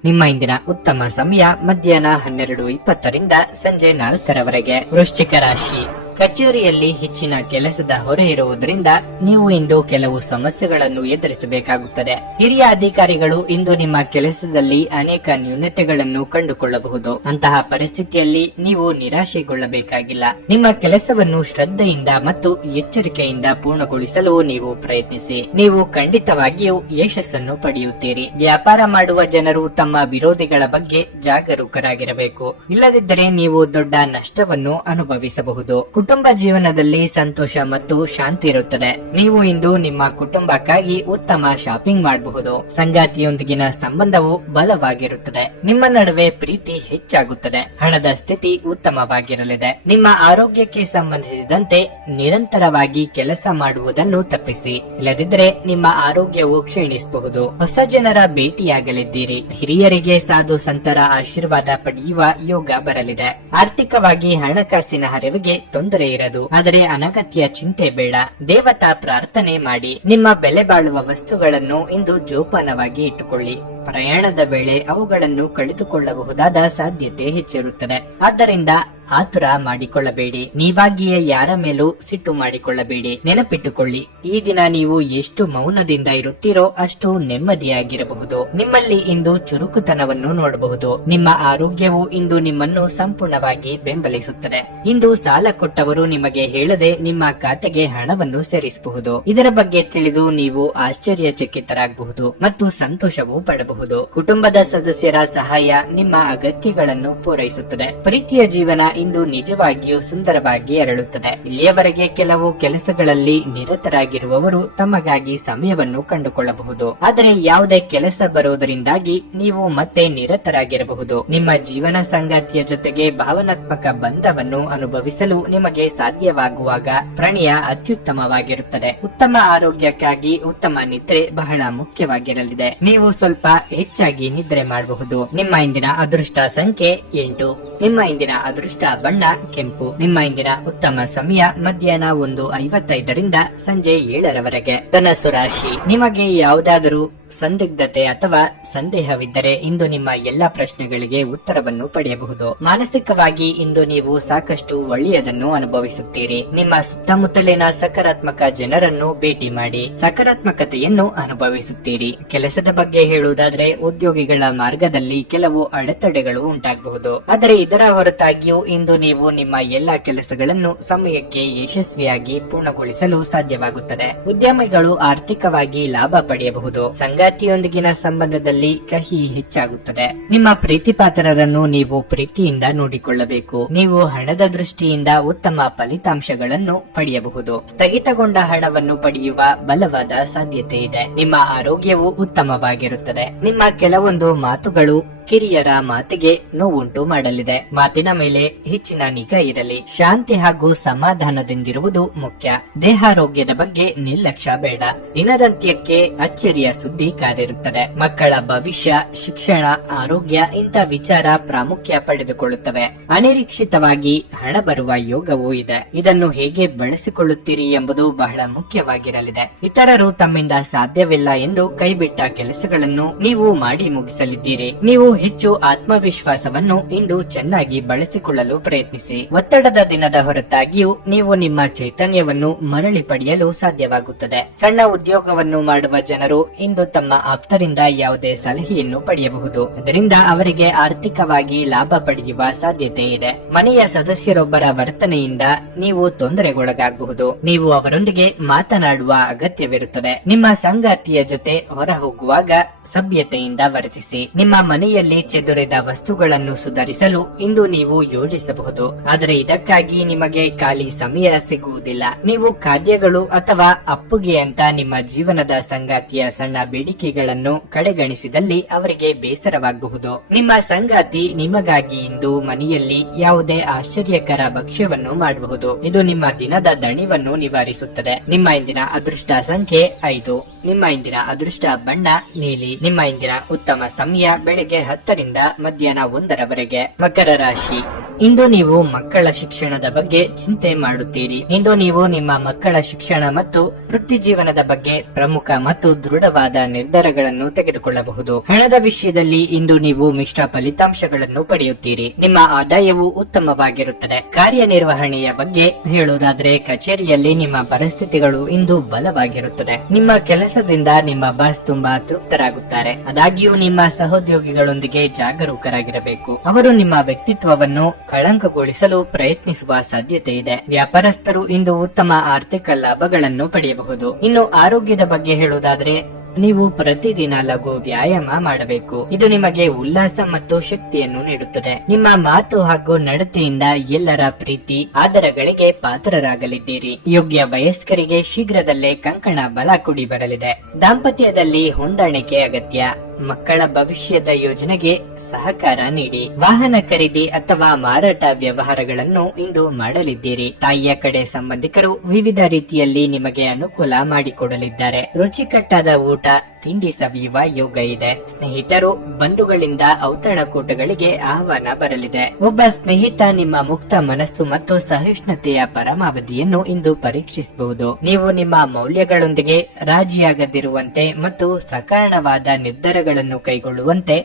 ನಿಮ್ಮ ಇಂದಿನ ಉತ್ತಮ ಸಮಯ ಮಧ್ಯಾಹ್ನ 12:20 ಸಂಜೆ 4 ವೃಶ್ಚಿಕ ರಾಶಿ. ಕಚೇರಿಯಲ್ಲಿ ಹೆಚ್ಚಿನ ಕೆಲಸದ ಹೊರೆ ಇರುವುದರಿಂದ ನೀವು ಇಂದು ಕೆಲವು ಸಮಸ್ಯೆಗಳನ್ನು ಎದುರಿಸಬೇಕಾಗುತ್ತದೆ. ಹಿರಿಯ ಅಧಿಕಾರಿಗಳು ಇಂದು ನಿಮ್ಮ ಕೆಲಸದಲ್ಲಿ ಅನೇಕ ನ್ಯೂನತೆಗಳನ್ನು ಕಂಡುಕೊಳ್ಳಬಹುದು. ಅಂತಹ ಪರಿಸ್ಥಿತಿಯಲ್ಲಿ ನೀವು ನಿರಾಶೆಗೊಳ್ಳಬೇಕಾಗಿಲ್ಲ. ನಿಮ್ಮ ಕೆಲಸವನ್ನು ಶ್ರದ್ಧೆಯಿಂದ ಮತ್ತು ಎಚ್ಚರಿಕೆಯಿಂದ ಪೂರ್ಣಗೊಳಿಸಲು ನೀವು ಪ್ರಯತ್ನಿಸಿ. ನೀವು ಖಂಡಿತವಾಗಿಯೂ ಯಶಸ್ಸನ್ನು ಪಡೆಯುತ್ತೀರಿ. ವ್ಯಾಪಾರ ಮಾಡುವ ಜನರು ತಮ್ಮ ವಿರೋಧಿಗಳ ಬಗ್ಗೆ ಜಾಗರೂಕರಾಗಿರಬೇಕು. ಇಲ್ಲದಿದ್ದರೆ ನೀವು ದೊಡ್ಡ ನಷ್ಟವನ್ನು ಅನುಭವಿಸಬಹುದು. ಕುಟುಂಬ ಜೀವನದಲ್ಲಿ ಸಂತೋಷ ಮತ್ತು ಶಾಂತಿ ಇರುತ್ತದೆ. ನೀವು ಇಂದು ನಿಮ್ಮ ಕುಟುಂಬಕ್ಕಾಗಿ ಉತ್ತಮ ಶಾಪಿಂಗ್ ಮಾಡಬಹುದು. ಸಂಗಾತಿಯೊಂದಿಗಿನ ಸಂಬಂಧವು ಬಲವಾಗಿರುತ್ತದೆ. ನಿಮ್ಮ ನಡುವೆ ಪ್ರೀತಿ ಹೆಚ್ಚಾಗುತ್ತದೆ. ಹಣದ ಸ್ಥಿತಿ ಉತ್ತಮವಾಗಿರಲಿದೆ. ನಿಮ್ಮ ಆರೋಗ್ಯಕ್ಕೆ ಸಂಬಂಧಿಸಿದಂತೆ ನಿರಂತರವಾಗಿ ಕೆಲಸ ಮಾಡುವುದನ್ನು ತಪ್ಪಿಸಿ. ಇಲ್ಲದಿದ್ದರೆ ನಿಮ್ಮ ಆರೋಗ್ಯವು ಕ್ಷೀಣಿಸಬಹುದು. ಹೊಸ ಜನರ ಭೇಟಿಯಾಗಲಿದ್ದೀರಿ. ಹಿರಿಯರಿಗೆ ಸಾಧು ಸಂತರ ಆಶೀರ್ವಾದ ಪಡೆಯುವ ಯೋಗ ಬರಲಿದೆ. ಆರ್ಥಿಕವಾಗಿ ಹಣಕಾಸಿನ ಹರಿವಿಗೆ ತೊಂದರೆ ಇರದು. ಆದರೆ ಅನಗತ್ಯ ಚಿಂತೆ ಬೇಡ. ದೇವತಾ ಪ್ರಾರ್ಥನೆ ಮಾಡಿ. ನಿಮ್ಮ ಬೆಲೆ ಬಾಳುವ ವಸ್ತುಗಳನ್ನು ಇಂದು ಜೋಪಾನವಾಗಿ ಇಟ್ಟುಕೊಳ್ಳಿ. ಪ್ರಯಾಣದ ವೇಳೆ ಅವುಗಳನ್ನು ಕಳೆದುಕೊಳ್ಳಬಹುದಾದ ಸಾಧ್ಯತೆ ಹೆಚ್ಚಿರುತ್ತದೆ. ಆದ್ದರಿಂದ ಆತುರ ಮಾಡಿಕೊಳ್ಳಬೇಡಿ. ನೀವಾಗಿಯೇ ಯಾರ ಮೇಲೂ ಸಿಟ್ಟು ಮಾಡಿಕೊಳ್ಳಬೇಡಿ. ನೆನಪಿಟ್ಟುಕೊಳ್ಳಿ, ಈ ದಿನ ನೀವು ಎಷ್ಟು ಮೌನದಿಂದ ಇರುತ್ತೀರೋ ಅಷ್ಟು ನೆಮ್ಮದಿಯಾಗಿರಬಹುದು. ನಿಮ್ಮಲ್ಲಿ ಇಂದು ಚುರುಕುತನವನ್ನು ನೋಡಬಹುದು. ನಿಮ್ಮ ಆರೋಗ್ಯವು ಇಂದು ನಿಮ್ಮನ್ನು ಸಂಪೂರ್ಣವಾಗಿ ಬೆಂಬಲಿಸುತ್ತದೆ. ಇಂದು ಸಾಲ ಕೊಟ್ಟವರು ನಿಮಗೆ ಹೇಳದೆ ನಿಮ್ಮ ಖಾತೆಗೆ ಹಣವನ್ನು ಸೇರಿಸಬಹುದು. ಇದರ ಬಗ್ಗೆ ತಿಳಿದು ನೀವು ಆಶ್ಚರ್ಯಚಕಿತರಾಗಬಹುದು ಮತ್ತು ಸಂತೋಷವೂ ಪಡಬಹುದು. ಕುಟುಂಬದ ಸದಸ್ಯರ ಸಹಾಯ ನಿಮ್ಮ ಅಗತ್ಯಗಳನ್ನು ಪೂರೈಸುತ್ತದೆ. ಪ್ರೀತಿಯ ಜೀವನ ಇಂದು ನಿಜವಾಗಿಯೂ ಸುಂದರವಾಗಿ ಅರಳುತ್ತದೆ. ಇಲ್ಲಿಯವರೆಗೆ ಕೆಲವು ಕೆಲಸಗಳಲ್ಲಿ ನಿರತರಾಗಿರುವವರು ತಮಗಾಗಿ ಸಮಯವನ್ನು ಕಂಡುಕೊಳ್ಳಬಹುದು. ಆದರೆ ಯಾವುದೇ ಕೆಲಸ ಬರುವುದರಿಂದಾಗಿ ನೀವು ಮತ್ತೆ ನಿರತರಾಗಿರಬಹುದು. ನಿಮ್ಮ ಜೀವನ ಸಂಗಾತಿಯ ಜೊತೆಗೆ ಭಾವನಾತ್ಮಕ ಬಂಧವನ್ನು ಅನುಭವಿಸಲು ನಿಮಗೆ ಸಾಧ್ಯವಾಗುವಾಗ ಪ್ರಣಯ ಅತ್ಯುತ್ತಮವಾಗಿರುತ್ತದೆ. ಉತ್ತಮ ಆರೋಗ್ಯಕ್ಕಾಗಿ ಉತ್ತಮ ನಿದ್ರೆ ಬಹಳ ಮುಖ್ಯವಾಗಿರಲಿದೆ. ನೀವು ಸ್ವಲ್ಪ ಹೆಚ್ಚಾಗಿ ನಿದ್ರೆ ಮಾಡಬಹುದು. ನಿಮ್ಮ ಇಂದಿನ ಅದೃಷ್ಟ ಸಂಖ್ಯೆ 8. ನಿಮ್ಮ ಇಂದಿನ ಅದೃಷ್ಟ ಬಣ್ಣ ಕೆಂಪು. ನಿಮ್ಮ ಇಂದಿನ ಉತ್ತಮ ಸಮಯ ಮಧ್ಯಾಹ್ನ 1:55 ಸಂಜೆ 7 ಧನಸ್ಸು ರಾಶಿ. ನಿಮಗೆ ಯಾವುದಾದರೂ ಸಂದಿಗ್ಧತೆ ಅಥವಾ ಸಂದೇಹವಿದ್ದರೆ ಇಂದು ನಿಮ್ಮ ಎಲ್ಲಾ ಪ್ರಶ್ನೆಗಳಿಗೆ ಉತ್ತರವನ್ನು ಪಡೆಯಬಹುದು. ಮಾನಸಿಕವಾಗಿ ಇಂದು ನೀವು ಸಾಕಷ್ಟು ಒಳ್ಳೆಯದನ್ನು ಅನುಭವಿಸುತ್ತೀರಿ. ನಿಮ್ಮ ಸುತ್ತಮುತ್ತಲಿನ ಸಕಾರಾತ್ಮಕ ಜನರನ್ನು ಭೇಟಿ ಮಾಡಿ ಸಕಾರಾತ್ಮಕತೆಯನ್ನು ಅನುಭವಿಸುತ್ತೀರಿ. ಕೆಲಸದ ಬಗ್ಗೆ ಹೇಳುವುದಾದ್ರೆ ಉದ್ಯೋಗಿಗಳ ಮಾರ್ಗದಲ್ಲಿ ಕೆಲವು ಅಡೆತಡೆಗಳು ಉಂಟಾಗಬಹುದು. ಆದರೆ ಇದರ ಹೊರತಾಗಿಯೂ ಇಂದು ನೀವು ನಿಮ್ಮ ಎಲ್ಲಾ ಕೆಲಸಗಳನ್ನು ಸಮಯಕ್ಕೆ ಯಶಸ್ವಿಯಾಗಿ ಪೂರ್ಣಗೊಳಿಸಲು ಸಾಧ್ಯವಾಗುತ್ತದೆ. ಉದ್ಯಮಿಗಳು ಆರ್ಥಿಕವಾಗಿ ಲಾಭ ಪಡೆಯಬಹುದು. ಸಂಗಾತಿಯೊಂದಿಗಿನ ಸಂಬಂಧದಲ್ಲಿ ಕಹಿ ಹೆಚ್ಚಾಗುತ್ತದೆ. ನಿಮ್ಮ ಪ್ರೀತಿಪಾತ್ರರನ್ನು ನೀವು ಪ್ರೀತಿಯಿಂದ ನೋಡಿಕೊಳ್ಳಬೇಕು. ನೀವು ಹಣದ ದೃಷ್ಟಿಯಿಂದ ಉತ್ತಮ ಫಲಿತಾಂಶಗಳನ್ನು ಪಡೆಯಬಹುದು. ಸ್ಥಗಿತಗೊಂಡ ಹಣವನ್ನು ಪಡೆಯುವ ಬಲವಾದ ಸಾಧ್ಯತೆ ಇದೆ. ನಿಮ್ಮ ಆರೋಗ್ಯವು ಉತ್ತಮವಾಗಿರುತ್ತದೆ. ನಿಮ್ಮ ಕೆಲವೊಂದು ಮಾತುಗಳು ಕಿರಿಯರ ಮಾತಿಗೆ ನೋವುಂಟು ಮಾಡಲಿದೆ. ಮಾತಿನ ಮೇಲೆ ಹೆಚ್ಚಿನ ನಿಗಾ ಇರಲಿ. ಶಾಂತಿ ಹಾಗೂ ಸಮಾಧಾನದಿಂದಿರುವುದು ಮುಖ್ಯ. ದೇಹಾರೋಗ್ಯದ ಬಗ್ಗೆ ನಿರ್ಲಕ್ಷ್ಯ ಬೇಡ. ದಿನದಂತ್ಯಕ್ಕೆ ಅಚ್ಚರಿಯ ಸುದ್ದಿ ಕಾದಿರುತ್ತದೆ. ಮಕ್ಕಳ ಭವಿಷ್ಯ, ಶಿಕ್ಷಣ, ಆರೋಗ್ಯ ಇಂಥ ವಿಚಾರ ಪ್ರಾಮುಖ್ಯ ಪಡೆದುಕೊಳ್ಳುತ್ತವೆ. ಅನಿರೀಕ್ಷಿತವಾಗಿ ಹಣ ಬರುವ ಯೋಗವೂ ಇದೆ. ಇದನ್ನು ಹೇಗೆ ಬಳಸಿಕೊಳ್ಳುತ್ತೀರಿ ಎಂಬುದು ಬಹಳ ಮುಖ್ಯವಾಗಿರಲಿದೆ. ಇತರರು ತಮ್ಮಿಂದ ಸಾಧ್ಯವಿಲ್ಲ ಎಂದು ಕೈಬಿಟ್ಟ ಕೆಲಸಗಳನ್ನು ನೀವು ಮಾಡಿ ಮುಗಿಸಲಿದ್ದೀರಿ. ನೀವು ಹೆಚ್ಚು ಆತ್ಮವಿಶ್ವಾಸವನ್ನು ಇಂದು ಚೆನ್ನಾಗಿ ಬಳಸಿಕೊಳ್ಳಲು ಪ್ರಯತ್ನಿಸಿ. ಒತ್ತಡದ ದಿನದ ಹೊರತಾಗಿಯೂ ನೀವು ನಿಮ್ಮ ಚೈತನ್ಯವನ್ನು ಮರಳಿ ಪಡೆಯಲು ಸಾಧ್ಯವಾಗುತ್ತದೆ. ಸಣ್ಣ ಉದ್ಯೋಗವನ್ನು ಮಾಡುವ ಜನರು ಇಂದು ತಮ್ಮ ಆಪ್ತರಿಂದ ಯಾವುದೇ ಸಲಹೆಯನ್ನು ಪಡೆಯಬಹುದು. ಅದರಿಂದ ಅವರಿಗೆ ಆರ್ಥಿಕವಾಗಿ ಲಾಭ ಪಡೆಯುವ ಸಾಧ್ಯತೆ ಇದೆ. ಮನೆಯ ಸದಸ್ಯರೊಬ್ಬರ ವರ್ತನೆಯಿಂದ ನೀವು ತೊಂದರೆಗೊಳಗಾಗಬಹುದು. ನೀವು ಅವರೊಂದಿಗೆ ಮಾತನಾಡುವ ಅಗತ್ಯವಿರುತ್ತದೆ. ನಿಮ್ಮ ಸಂಗಾತಿಯ ಜೊತೆ ಹೊರ ಹೋಗುವಾಗ ಸಭ್ಯತೆಯಿಂದ ವರ್ತಿಸಿ. ನಿಮ್ಮ ಮನೆಯಲ್ಲಿ ಚೆದುರಿದ ವಸ್ತುಗಳನ್ನು ಸುಧಾರಿಸಲು ಇಂದು ನೀವು ಯೋಜಿಸಬಹುದು. ಆದರೆ ಇದಕ್ಕಾಗಿ ನಿಮಗೆ ಖಾಲಿ ಸಮಯ ಸಿಗುವುದಿಲ್ಲ. ನೀವು ಖಾದ್ಯಗಳು ಅಥವಾ ಅಪ್ಪುಗೆ ಅಂತ ನಿಮ್ಮ ಜೀವನದ ಸಂಗಾತಿಯ ಸಣ್ಣ ಬೇಡಿಕೆಗಳನ್ನು ಕಡೆಗಣಿಸಿದಲ್ಲಿ ಅವರಿಗೆ ಬೇಸರವಾಗಬಹುದು. ನಿಮ್ಮ ಸಂಗಾತಿ ನಿಮಗಾಗಿ ಇಂದು ಮನೆಯಲ್ಲಿ ಯಾವುದೇ ಆಶ್ಚರ್ಯಕರ ಭಕ್ಷ್ಯವನ್ನು ಮಾಡಬಹುದು. ಇದು ನಿಮ್ಮ ದಿನದ ದಣಿವನ್ನು ನಿವಾರಿಸುತ್ತದೆ. ನಿಮ್ಮ ಇಂದಿನ ಅದೃಷ್ಟ ಸಂಖ್ಯೆ 5. ನಿಮ್ಮ ಇಂದಿನ ಅದೃಷ್ಟ ಬಣ್ಣ ನೀಲಿ. ನಿಮ್ಮ ಇಂದಿನ ಉತ್ತಮ ಸಮಯ ಬೆಳಗ್ಗೆ 10 ರಿಂದ ಮಧ್ಯಾಹ್ನ 1 ರವರೆಗೆ. ಮಕರ ರಾಶಿ. ಇಂದು ನೀವು ಮಕ್ಕಳ ಶಿಕ್ಷಣದ ಬಗ್ಗೆ ಚಿಂತೆ ಮಾಡುತ್ತೀರಿ. ಇಂದು ನೀವು ನಿಮ್ಮ ಮಕ್ಕಳ ಶಿಕ್ಷಣ ಮತ್ತು ವೃತ್ತಿ ಜೀವನದ ಬಗ್ಗೆ ಪ್ರಮುಖ ಮತ್ತು ದೃಢವಾದ ನಿರ್ಧಾರಗಳನ್ನು ತೆಗೆದುಕೊಳ್ಳಬಹುದು. ಹಣದ ವಿಷಯದಲ್ಲಿ ಇಂದು ನೀವು ಮಿಶ್ರ ಫಲಿತಾಂಶಗಳನ್ನು ಪಡೆಯುತ್ತೀರಿ. ನಿಮ್ಮ ಆದಾಯವು ಉತ್ತಮವಾಗಿರುತ್ತದೆ. ಕಾರ್ಯನಿರ್ವಹಣೆಯ ಬಗ್ಗೆ ಹೇಳುವುದಾದ್ರೆ ಕಚೇರಿಯಲ್ಲಿ ನಿಮ್ಮ ಪರಿಸ್ಥಿತಿಗಳು ಇಂದು ಬಲವಾಗಿರುತ್ತದೆ. ನಿಮ್ಮ ಕೆಲಸದಿಂದ ನಿಮ್ಮ ಬಾಸ್ ತುಂಬಾ ತೃಪ್ತರಾಗುತ್ತಾರೆ. ಆದಾಗ್ಯೂ ನಿಮ್ಮ ಸಹೋದ್ಯೋಗಿಗಳೊಂದಿಗೆ ಜಾಗರೂಕರಾಗಿರಬೇಕು. ಅವರು ನಿಮ್ಮ ವ್ಯಕ್ತಿತ್ವವನ್ನು ಕಳಂಕಗೊಳಿಸಲು ಪ್ರಯತ್ನಿಸುವ ಸಾಧ್ಯತೆ ಇದೆ. ವ್ಯಾಪಾರಸ್ಥರು ಇಂದು ಉತ್ತಮ ಆರ್ಥಿಕ ಲಾಭಗಳನ್ನು ಪಡೆಯಬಹುದು. ಇನ್ನು ಆರೋಗ್ಯದ ಬಗ್ಗೆ ಹೇಳುವುದಾದ್ರೆ ನೀವು ಪ್ರತಿದಿನ ಲಘು ವ್ಯಾಯಾಮ ಮಾಡಬೇಕು. ಇದು ನಿಮಗೆ ಉಲ್ಲಾಸ ಮತ್ತು ಶಕ್ತಿಯನ್ನು ನೀಡುತ್ತದೆ. ನಿಮ್ಮ ಮಾತು ಹಾಗೂ ನಡತೆಯಿಂದ ಎಲ್ಲರ ಪ್ರೀತಿ ಆದರಗಳಿಗೆ ಪಾತ್ರರಾಗಲಿದ್ದೀರಿ. ಯೋಗ್ಯ ವಯಸ್ಕರಿಗೆ ಶೀಘ್ರದಲ್ಲೇ ಕಂಕಣ ಬಲ ಕೂಡಿ ಬರಲಿದೆ. ದಾಂಪತ್ಯದಲ್ಲಿ ಹೊಂದಾಣಿಕೆ ಅಗತ್ಯ. ಮಕ್ಕಳ ಭವಿಷ್ಯದ ಯೋಜನೆಗೆ ಸಹಕಾರ ನೀಡಿ. ವಾಹನ ಖರೀದಿ ಅಥವಾ ಮಾರಾಟ ವ್ಯವಹಾರಗಳನ್ನು ಇಂದು ಮಾಡಲಿದ್ದೀರಿ. ತಾಯಿಯ ಕಡೆ ಸಂಬಂಧಿಕರು ವಿವಿಧ ರೀತಿಯಲ್ಲಿ ನಿಮಗೆ ಅನುಕೂಲ ಮಾಡಿಕೊಡಲಿದ್ದಾರೆ. ರುಚಿಕಟ್ಟಾದ ಊಟ ತಿಂಡಿ ಸವಿಯುವ ಯೋಗ ಇದೆ. ಸ್ನೇಹಿತರು ಬಂಧುಗಳಿಂದ ಔತಣಕೂಟಗಳಿಗೆ ಆಹ್ವಾನ ಬರಲಿದೆ. ಒಬ್ಬ ಸ್ನೇಹಿತ ನಿಮ್ಮ ಮುಕ್ತ ಮನಸ್ಸು ಮತ್ತು ಸಹಿಷ್ಣುತೆಯ ಪರಮಾವಧಿಯನ್ನು ಇಂದು ಪರೀಕ್ಷಿಸಬಹುದು. ನೀವು ನಿಮ್ಮ ಮೌಲ್ಯಗಳೊಂದಿಗೆ ರಾಜಿಯಾಗದಿರುವಂತೆ ಮತ್ತು ಸಕಾರಣವಾದ ನಿರ್ಧಾರಗಳನ್ನು ಕೈಗೊಳ್ಳುವಂತೆ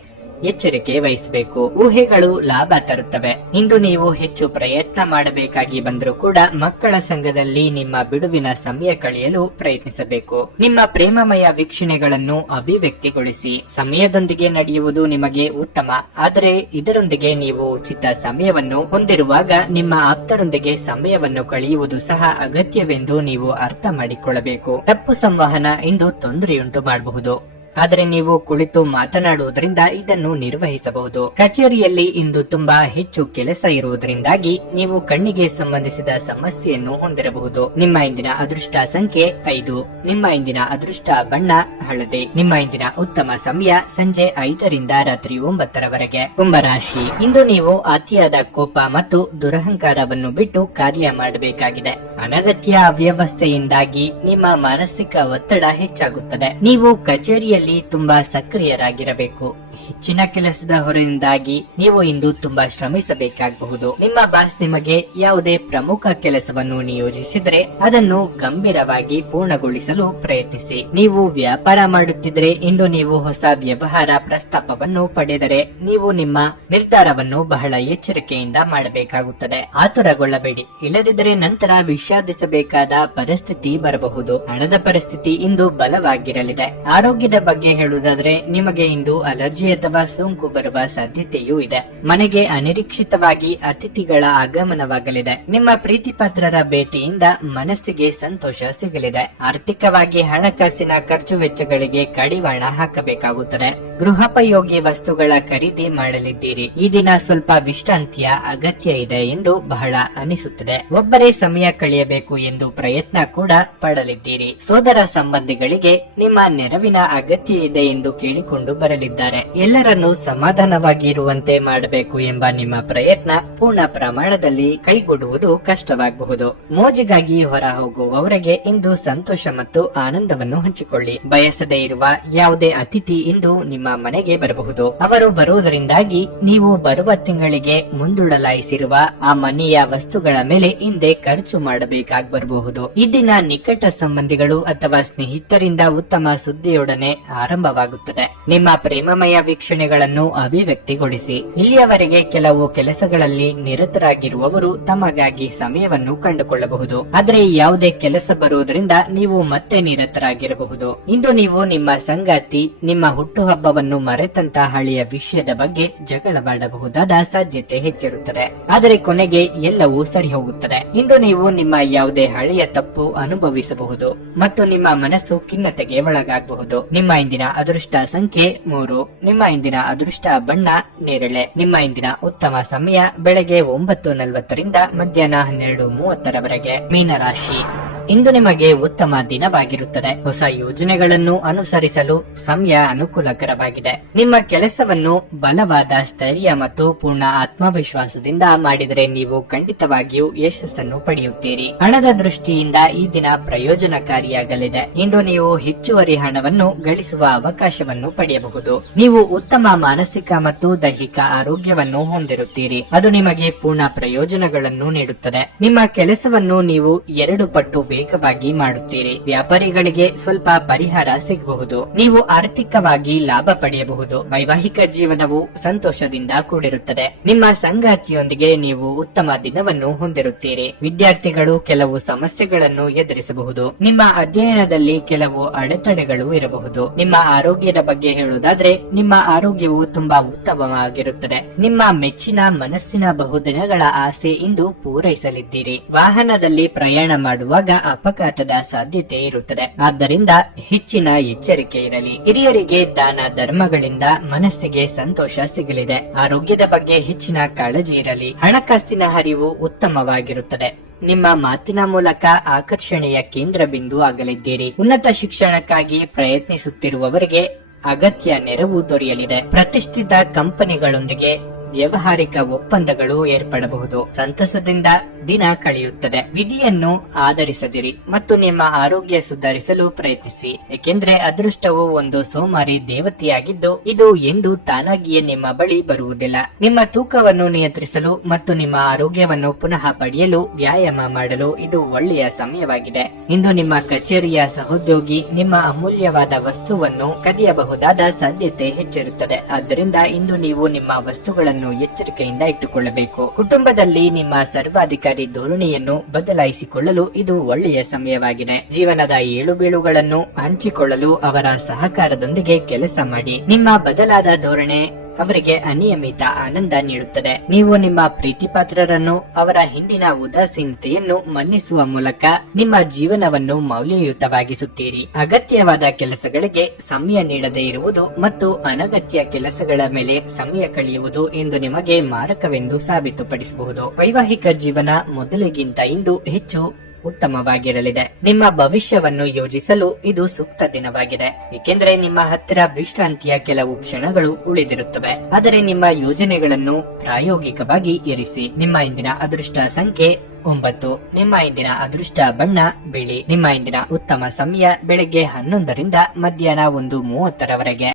ಎಚ್ಚರಿಕೆ ವಹಿಸಬೇಕು. ಊಹೆಗಳು ಲಾಭ ತರುತ್ತವೆ. ಇಂದು ನೀವು ಹೆಚ್ಚು ಪ್ರಯತ್ನ ಮಾಡಬೇಕಾಗಿ ಬಂದರೂ ಕೂಡ ಮಕ್ಕಳ ಸಂಘದಲ್ಲಿ ನಿಮ್ಮ ಬಿಡುವಿನ ಸಮಯ ಕಳೆಯಲು ಪ್ರಯತ್ನಿಸಬೇಕು. ನಿಮ್ಮ ಪ್ರೇಮಮಯ ವೀಕ್ಷಣೆಗಳನ್ನು ಅಭಿವ್ಯಕ್ತಿಗೊಳಿಸಿ. ಸಮಯದೊಂದಿಗೆ ನಡೆಯುವುದು ನಿಮಗೆ ಉತ್ತಮ. ಆದರೆ ಇದರೊಂದಿಗೆ ನೀವು ಉಚಿತ ಸಮಯವನ್ನು ಹೊಂದಿರುವಾಗ ನಿಮ್ಮ ಆಪ್ತರೊಂದಿಗೆ ಸಮಯವನ್ನು ಕಳೆಯುವುದು ಸಹ ಅಗತ್ಯವೆಂದು ನೀವು ಅರ್ಥ ಮಾಡಿಕೊಳ್ಳಬೇಕು. ತಪ್ಪು ಸಂವಹನ ಇಂದು ತೊಂದರೆಯುಂಟು ಮಾಡಬಹುದು. ಆದರೆ ನೀವು ಕುಳಿತು ಮಾತನಾಡುವುದರಿಂದ ಇದನ್ನು ನಿರ್ವಹಿಸಬಹುದು. ಕಚೇರಿಯಲ್ಲಿ ಇಂದು ತುಂಬಾ ಹೆಚ್ಚು ಕೆಲಸ ಇರುವುದರಿಂದಾಗಿ ನೀವು ಕಣ್ಣಿಗೆ ಸಂಬಂಧಿಸಿದ ಸಮಸ್ಯೆಯನ್ನು ಹೊಂದಿರಬಹುದು. ನಿಮ್ಮ ಇಂದಿನ ಅದೃಷ್ಟ ಸಂಖ್ಯೆ 5. ನಿಮ್ಮ ಇಂದಿನ ಅದೃಷ್ಟ ಬಣ್ಣ ಹಳದಿ. ನಿಮ್ಮ ಇಂದಿನ ಉತ್ತಮ ಸಮಯ ಸಂಜೆ 5 ರಿಂದ ರಾತ್ರಿ 9 ರವರೆಗೆ. ಕುಂಭರಾಶಿ. ಇಂದು ನೀವು ಅತಿಯಾದ ಕೋಪ ಮತ್ತು ದುರಹಂಕಾರವನ್ನು ಬಿಟ್ಟು ಕಾರ್ಯ ಮಾಡಬೇಕಾಗಿದೆ. ಅನಗತ್ಯ ಅವ್ಯವಸ್ಥೆಯಿಂದಾಗಿ ನಿಮ್ಮ ಮಾನಸಿಕ ಒತ್ತಡ ಹೆಚ್ಚಾಗುತ್ತದೆ. ನೀವು ಕಚೇರಿಯಲ್ಲಿ ತುಂಬಾ ಸಕ್ರಿಯರಾಗಿರಬೇಕು. ಹೆಚ್ಚಿನ ಕೆಲಸದ ಹೊರೆಯಿಂದಾಗಿ ನೀವು ಇಂದು ತುಂಬಾ ಶ್ರಮಿಸಬೇಕಾಗಬಹುದು. ನಿಮ್ಮ ಬಾಸ್ ನಿಮಗೆ ಯಾವುದೇ ಪ್ರಮುಖ ಕೆಲಸವನ್ನು ನಿಯೋಜಿಸಿದರೆ ಅದನ್ನು ಗಂಭೀರವಾಗಿ ಪೂರ್ಣಗೊಳಿಸಲು ಪ್ರಯತ್ನಿಸಿ. ನೀವು ವ್ಯಾಪಾರ ಮಾಡುತ್ತಿದ್ರೆ ಇಂದು ನೀವು ಹೊಸ ವ್ಯವಹಾರ ಪ್ರಸ್ತಾಪವನ್ನು ಪಡೆದರೆ ನೀವು ನಿಮ್ಮ ನಿರ್ಧಾರವನ್ನು ಬಹಳ ಎಚ್ಚರಿಕೆಯಿಂದ ಮಾಡಬೇಕಾಗುತ್ತದೆ. ಆತುರಗೊಳ್ಳಬೇಡಿ, ಇಲ್ಲದಿದ್ದರೆ ನಂತರ ವಿಷಾದಿಸಬೇಕಾದ ಪರಿಸ್ಥಿತಿ ಬರಬಹುದು. ಹಣದ ಪರಿಸ್ಥಿತಿ ಇಂದು ಬಲವಾಗಿರಲಿದೆ. ಆರೋಗ್ಯದ ಬಗ್ಗೆ ಹೇಳುವುದಾದ್ರೆ ನಿಮಗೆ ಇಂದು ಅಲರ್ಜಿ ಅಥವಾ ಸೋಂಕು ಬರುವ ಸಾಧ್ಯತೆಯೂ ಇದೆ. ಮನೆಗೆ ಅನಿರೀಕ್ಷಿತವಾಗಿ ಅತಿಥಿಗಳ ಆಗಮನವಾಗಲಿದೆ. ನಿಮ್ಮ ಪ್ರೀತಿ ಪಾತ್ರರ ಭೇಟಿಯಿಂದ ಮನಸ್ಸಿಗೆ ಸಂತೋಷ ಸಿಗಲಿದೆ. ಆರ್ಥಿಕವಾಗಿ ಹಣಕಾಸಿನ ಖರ್ಚು ವೆಚ್ಚಗಳಿಗೆ ಕಡಿವಾಣ ಹಾಕಬೇಕಾಗುತ್ತದೆ. ಗೃಹೋಪಯೋಗಿ ವಸ್ತುಗಳ ಖರೀದಿ ಮಾಡಲಿದ್ದೀರಿ. ಈ ದಿನ ಸ್ವಲ್ಪ ವಿಶ್ರಾಂತಿಯ ಅಗತ್ಯ ಇದೆ ಎಂದು ಬಹಳ ಅನಿಸುತ್ತದೆ. ಒಬ್ಬರೇ ಸಮಯ ಕಳೆಯಬೇಕು ಎಂದು ಪ್ರಯತ್ನ ಕೂಡ ಪಡಲಿದ್ದೀರಿ. ಸೋದರ ಸಂಬಂಧಿಗಳಿಗೆ ನಿಮ್ಮ ನೆರವಿನ ಅಗತ್ಯ ಇದೆ ಎಂದು ಕೇಳಿಕೊಂಡು ಬರಲಿದ್ದಾರೆ. ಎಲ್ಲರನ್ನೂ ಸಮಾಧಾನವಾಗಿ ಇರುವಂತೆ ಮಾಡಬೇಕು ಎಂಬ ನಿಮ್ಮ ಪ್ರಯತ್ನ ಪೂರ್ಣ ಪ್ರಮಾಣದಲ್ಲಿ ಕೈಗೂಡುವುದು ಕಷ್ಟವಾಗಬಹುದು. ಮೋಜಿಗಾಗಿ ಹೊರ ಹೋಗುವವರೆಗೆ ಇಂದು ಸಂತೋಷ ಮತ್ತು ಆನಂದವನ್ನು ಹಂಚಿಕೊಳ್ಳಿ. ಬಯಸದೇ ಇರುವ ಯಾವುದೇ ಅತಿಥಿ ಇಂದು ನಿಮ್ಮ ನಿಮ್ಮ ಮನೆಗೆ ಬರಬಹುದು. ಅವರು ಬರುವುದರಿಂದಾಗಿ ನೀವು ಬರುವ ತಿಂಗಳಿಗೆ ಮುಂದೂಡಲಾಯಿಸಿರುವ ಆ ಮನೆಯ ವಸ್ತುಗಳ ಮೇಲೆ ಹಿಂದೆ ಖರ್ಚು ಮಾಡಬೇಕಾಗಿ ಬರಬಹುದು. ಈ ದಿನ ನಿಕಟ ಸಂಬಂಧಿಗಳು ಅಥವಾ ಸ್ನೇಹಿತರಿಂದ ಉತ್ತಮ ಸುದ್ದಿಯೊಡನೆ ಆರಂಭವಾಗುತ್ತದೆ. ನಿಮ್ಮ ಪ್ರೇಮಮಯ ವೀಕ್ಷಣೆಗಳನ್ನು ಅಭಿವ್ಯಕ್ತಿಗೊಳಿಸಿ. ಇಲ್ಲಿಯವರೆಗೆ ಕೆಲವು ಕೆಲಸಗಳಲ್ಲಿ ನಿರತರಾಗಿರುವವರು ತಮಗಾಗಿ ಸಮಯವನ್ನು ಕಂಡುಕೊಳ್ಳಬಹುದು. ಆದರೆ ಯಾವುದೇ ಕೆಲಸ ಬರುವುದರಿಂದ ನೀವು ಮತ್ತೆ ನಿರತರಾಗಿರಬಹುದು. ಇಂದು ನೀವು ನಿಮ್ಮ ಸಂಗಾತಿ ನಿಮ್ಮ ಹುಟ್ಟುಹಬ್ಬವನ್ನು ಮರೆತಂತ ಹಳೆಯ ವಿಷಯದ ಬಗ್ಗೆ ಜಗಳವಾಡಬಹುದಾದ ಸಾಧ್ಯತೆ ಹೆಚ್ಚಿರುತ್ತದೆ. ಆದರೆ ಕೊನೆಗೆ ಎಲ್ಲವೂ ಸರಿ ಹೋಗುತ್ತದೆ. ಇಂದು ನೀವು ನಿಮ್ಮ ಯಾವುದೇ ಹಳೆಯ ತಪ್ಪು ಅನುಭವಿಸಬಹುದು ಮತ್ತು ನಿಮ್ಮ ಮನಸ್ಸು ಖಿನ್ನತೆಗೆ ಒಳಗಾಗಬಹುದು. ನಿಮ್ಮ ಇಂದಿನ ಅದೃಷ್ಟ ಸಂಖ್ಯೆ 3. ನಿಮ್ಮ ಇಂದಿನ ಅದೃಷ್ಟ ಬಣ್ಣ ನೇರಳೆ. ನಿಮ್ಮ ಇಂದಿನ ಉತ್ತಮ ಸಮಯ ಬೆಳಗ್ಗೆ 9:40 ರಿಂದ ಮಧ್ಯಾಹ್ನ 12:30 ಮೀನರಾಶಿ. ಇಂದು ನಿಮಗೆ ಉತ್ತಮ ದಿನವಾಗಿರುತ್ತದೆ. ಹೊಸ ಯೋಜನೆಗಳನ್ನು ಅನುಸರಿಸಲು ಸಮಯ ಅನುಕೂಲಕರವಾಗಿದೆ. ನಿಮ್ಮ ಕೆಲಸವನ್ನು ಬಲವಾದ ಸ್ಥೈರ್ಯ ಮತ್ತು ಪೂರ್ಣ ಆತ್ಮವಿಶ್ವಾಸದಿಂದ ಮಾಡಿದರೆ ನೀವು ಖಂಡಿತವಾಗಿಯೂ ಯಶಸ್ಸನ್ನು ಪಡೆಯುತ್ತೀರಿ. ಹಣದ ದೃಷ್ಟಿಯಿಂದ ಈ ದಿನ ಪ್ರಯೋಜನಕಾರಿಯಾಗಲಿದೆ. ಇಂದು ನೀವು ಹೆಚ್ಚುವರಿ ಹಣವನ್ನು ಗಳಿಸುವ ಅವಕಾಶವನ್ನು ಪಡೆಯಬಹುದು. ನೀವು ಉತ್ತಮ ಮಾನಸಿಕ ಮತ್ತು ದೈಹಿಕ ಆರೋಗ್ಯವನ್ನು ಹೊಂದಿರುತ್ತೀರಿ. ಅದು ನಿಮಗೆ ಪೂರ್ಣ ಪ್ರಯೋಜನಗಳನ್ನು ನೀಡುತ್ತದೆ. ನಿಮ್ಮ ಕೆಲಸವನ್ನು ನೀವು 2 ಪಟ್ಟು ವೇಗವಾಗಿ ಮಾಡುತ್ತೀರಿ. ವ್ಯಾಪಾರಿಗಳಿಗೆ ಸ್ವಲ್ಪ ಪರಿಹಾರ ಸಿಗಬಹುದು. ನೀವು ಆರ್ಥಿಕವಾಗಿ ಲಾಭ ಪಡೆಯಬಹುದು. ವೈವಾಹಿಕ ಜೀವನವು ಸಂತೋಷದಿಂದ ಕೂಡಿರುತ್ತದೆ. ನಿಮ್ಮ ಸಂಗಾತಿಯೊಂದಿಗೆ ನೀವು ಉತ್ತಮ ದಿನವನ್ನು ಹೊಂದಿರುತ್ತೀರಿ. ವಿದ್ಯಾರ್ಥಿಗಳು ಕೆಲವು ಸಮಸ್ಯೆಗಳನ್ನು ಎದುರಿಸಬಹುದು. ನಿಮ್ಮ ಅಧ್ಯಯನದಲ್ಲಿ ಕೆಲವು ಅಡೆತಡೆಗಳು ಇರಬಹುದು. ನಿಮ್ಮ ಆರೋಗ್ಯದ ಬಗ್ಗೆ ಹೇಳುವುದಾದ್ರೆ ನಿಮ್ಮ ಆರೋಗ್ಯವು ತುಂಬಾ ಉತ್ತಮವಾಗಿರುತ್ತದೆ. ನಿಮ್ಮ ಮೆಚ್ಚಿನ ಮನಸ್ಸಿನ ಬಹುದಿನಗಳ ಆಸೆ ಇಂದು ಪೂರೈಸಲಿದ್ದೀರಿ. ವಾಹನದಲ್ಲಿ ಪ್ರಯಾಣ ಮಾಡುವಾಗ ಅಪಘಾತದ ಸಾಧ್ಯತೆ ಇರುತ್ತದೆ. ಆದ್ದರಿಂದ ಹೆಚ್ಚಿನ ಎಚ್ಚರಿಕೆ ಇರಲಿ. ಹಿರಿಯರಿಗೆ ದಾನ ಧರ್ಮಗಳಿಂದ ಮನಸ್ಸಿಗೆ ಸಂತೋಷ ಸಿಗಲಿದೆ. ಆರೋಗ್ಯದ ಬಗ್ಗೆ ಹೆಚ್ಚಿನ ಕಾಳಜಿ ಇರಲಿ. ಹಣಕಾಸಿನ ಹರಿವು ಉತ್ತಮವಾಗಿರುತ್ತದೆ. ನಿಮ್ಮ ಮಾತಿನ ಮೂಲಕ ಆಕರ್ಷಣೆಯ ಕೇಂದ್ರ ಬಿಂದು ಆಗಲಿದ್ದೀರಿ. ಉನ್ನತ ಶಿಕ್ಷಣಕ್ಕಾಗಿ ಪ್ರಯತ್ನಿಸುತ್ತಿರುವವರಿಗೆ ಅಗತ್ಯ ನೆರವು ದೊರೆಯಲಿದೆ. ಪ್ರತಿಷ್ಠಿತ ಕಂಪನಿಗಳೊಂದಿಗೆ ವ್ಯವಹಾರಿಕ ಒಪ್ಪಂದಗಳು ಏರ್ಪಡಬಹುದು. ಸಂತಸದಿಂದ ದಿನ ಕಳೆಯುತ್ತದೆ. ವಿಧಿಯನ್ನು ಆಧರಿಸದಿರಿ ಮತ್ತು ನಿಮ್ಮ ಆರೋಗ್ಯ ಸುಧಾರಿಸಲು ಪ್ರಯತ್ನಿಸಿ. ಏಕೆಂದ್ರೆ ಅದೃಷ್ಟವು ಒಂದು ಸೋಮಾರಿ ದೇವತೆಯಾಗಿದ್ದು ಇದು ಎಂದು ತಾನಾಗಿಯೇ ನಿಮ್ಮ ಬಳಿ ಬರುವುದಿಲ್ಲ. ನಿಮ್ಮ ತೂಕವನ್ನು ನಿಯಂತ್ರಿಸಲು ಮತ್ತು ನಿಮ್ಮ ಆರೋಗ್ಯವನ್ನು ಪುನಃ ಪಡೆಯಲು ವ್ಯಾಯಾಮ ಮಾಡಲು ಇದು ಒಳ್ಳೆಯ ಸಮಯವಾಗಿದೆ. ಇಂದು ನಿಮ್ಮ ಕಚೇರಿಯ ಸಹೋದ್ಯೋಗಿ ನಿಮ್ಮ ಅಮೂಲ್ಯವಾದ ವಸ್ತುವನ್ನು ಕದಿಯಬಹುದಾದ ಸಾಧ್ಯತೆ ಹೆಚ್ಚಿರುತ್ತದೆ. ಆದ್ದರಿಂದ ಇಂದು ನೀವು ನಿಮ್ಮ ವಸ್ತುಗಳನ್ನು ಎಚ್ಚರಿಕೆಯಿಂದ ಇಟ್ಟುಕೊಳ್ಳಬೇಕು. ಕುಟುಂಬದಲ್ಲಿ ನಿಮ್ಮ ಸರ್ವಾಧಿಕಾರಿ ಧೋರಣೆಯನ್ನು ಬದಲಾಯಿಸಿಕೊಳ್ಳಲು ಇದು ಒಳ್ಳೆಯ ಸಮಯವಾಗಿದೆ. ಜೀವನದ ಏಳುಬೀಳುಗಳನ್ನು ಹಂಚಿಕೊಳ್ಳಲು ಅವರ ಸಹಕಾರದೊಂದಿಗೆ ಕೆಲಸ ಮಾಡಿ. ನಿಮ್ಮ ಬದಲಾದ ಧೋರಣೆ ಅವರಿಗೆ ಅನಿಯಮಿತ ಆನಂದ ನೀಡುತ್ತದೆ. ನೀವು ನಿಮ್ಮ ಪ್ರೀತಿಪಾತ್ರರನ್ನು ಅವರ ಹಿಂದಿನ ಉದಾಸೀನತೆಯನ್ನು ಮನ್ನಿಸುವ ಮೂಲಕ ನಿಮ್ಮ ಜೀವನವನ್ನು ಮೌಲ್ಯಯುತವಾಗಿಸುತ್ತೀರಿ. ಅಗತ್ಯವಾದ ಕೆಲಸಗಳಿಗೆ ಸಮಯ ನೀಡದೇ ಇರುವುದು ಮತ್ತು ಅನಗತ್ಯ ಕೆಲಸಗಳ ಮೇಲೆ ಸಮಯ ಕಳೆಯುವುದು ಎಂದು ನಿಮಗೆ ಮಾರಕವೆಂದು ಸಾಬೀತುಪಡಿಸಬಹುದು. ವೈವಾಹಿಕ ಜೀವನ ಮೊದಲಿಗಿಂತ ಇಂದು ಹೆಚ್ಚು ಉತ್ತಮವಾಗಿರಲಿದೆ. ನಿಮ್ಮ ಭವಿಷ್ಯವನ್ನು ಯೋಜಿಸಲು ಇದು ಸೂಕ್ತ ದಿನವಾಗಿದೆ. ಏಕೆಂದರೆ ನಿಮ್ಮ ಹತ್ತಿರ ವಿಶ್ರಾಂತಿಯ ಕೆಲವು ಕ್ಷಣಗಳು ಉಳಿದಿರುತ್ತವೆ. ಆದರೆ ನಿಮ್ಮ ಯೋಜನೆಗಳನ್ನು ಪ್ರಾಯೋಗಿಕವಾಗಿ ಇರಿಸಿ. ನಿಮ್ಮ ಇಂದಿನ ಅದೃಷ್ಟ ಸಂಖ್ಯೆ 9. ನಿಮ್ಮ ಇಂದಿನ ಅದೃಷ್ಟ ಬಣ್ಣ ಬಿಳಿ. ನಿಮ್ಮ ಇಂದಿನ ಉತ್ತಮ ಸಮಯ ಬೆಳಗ್ಗೆ 11 ರಿಂದ ಮಧ್ಯಾಹ್ನ 1:30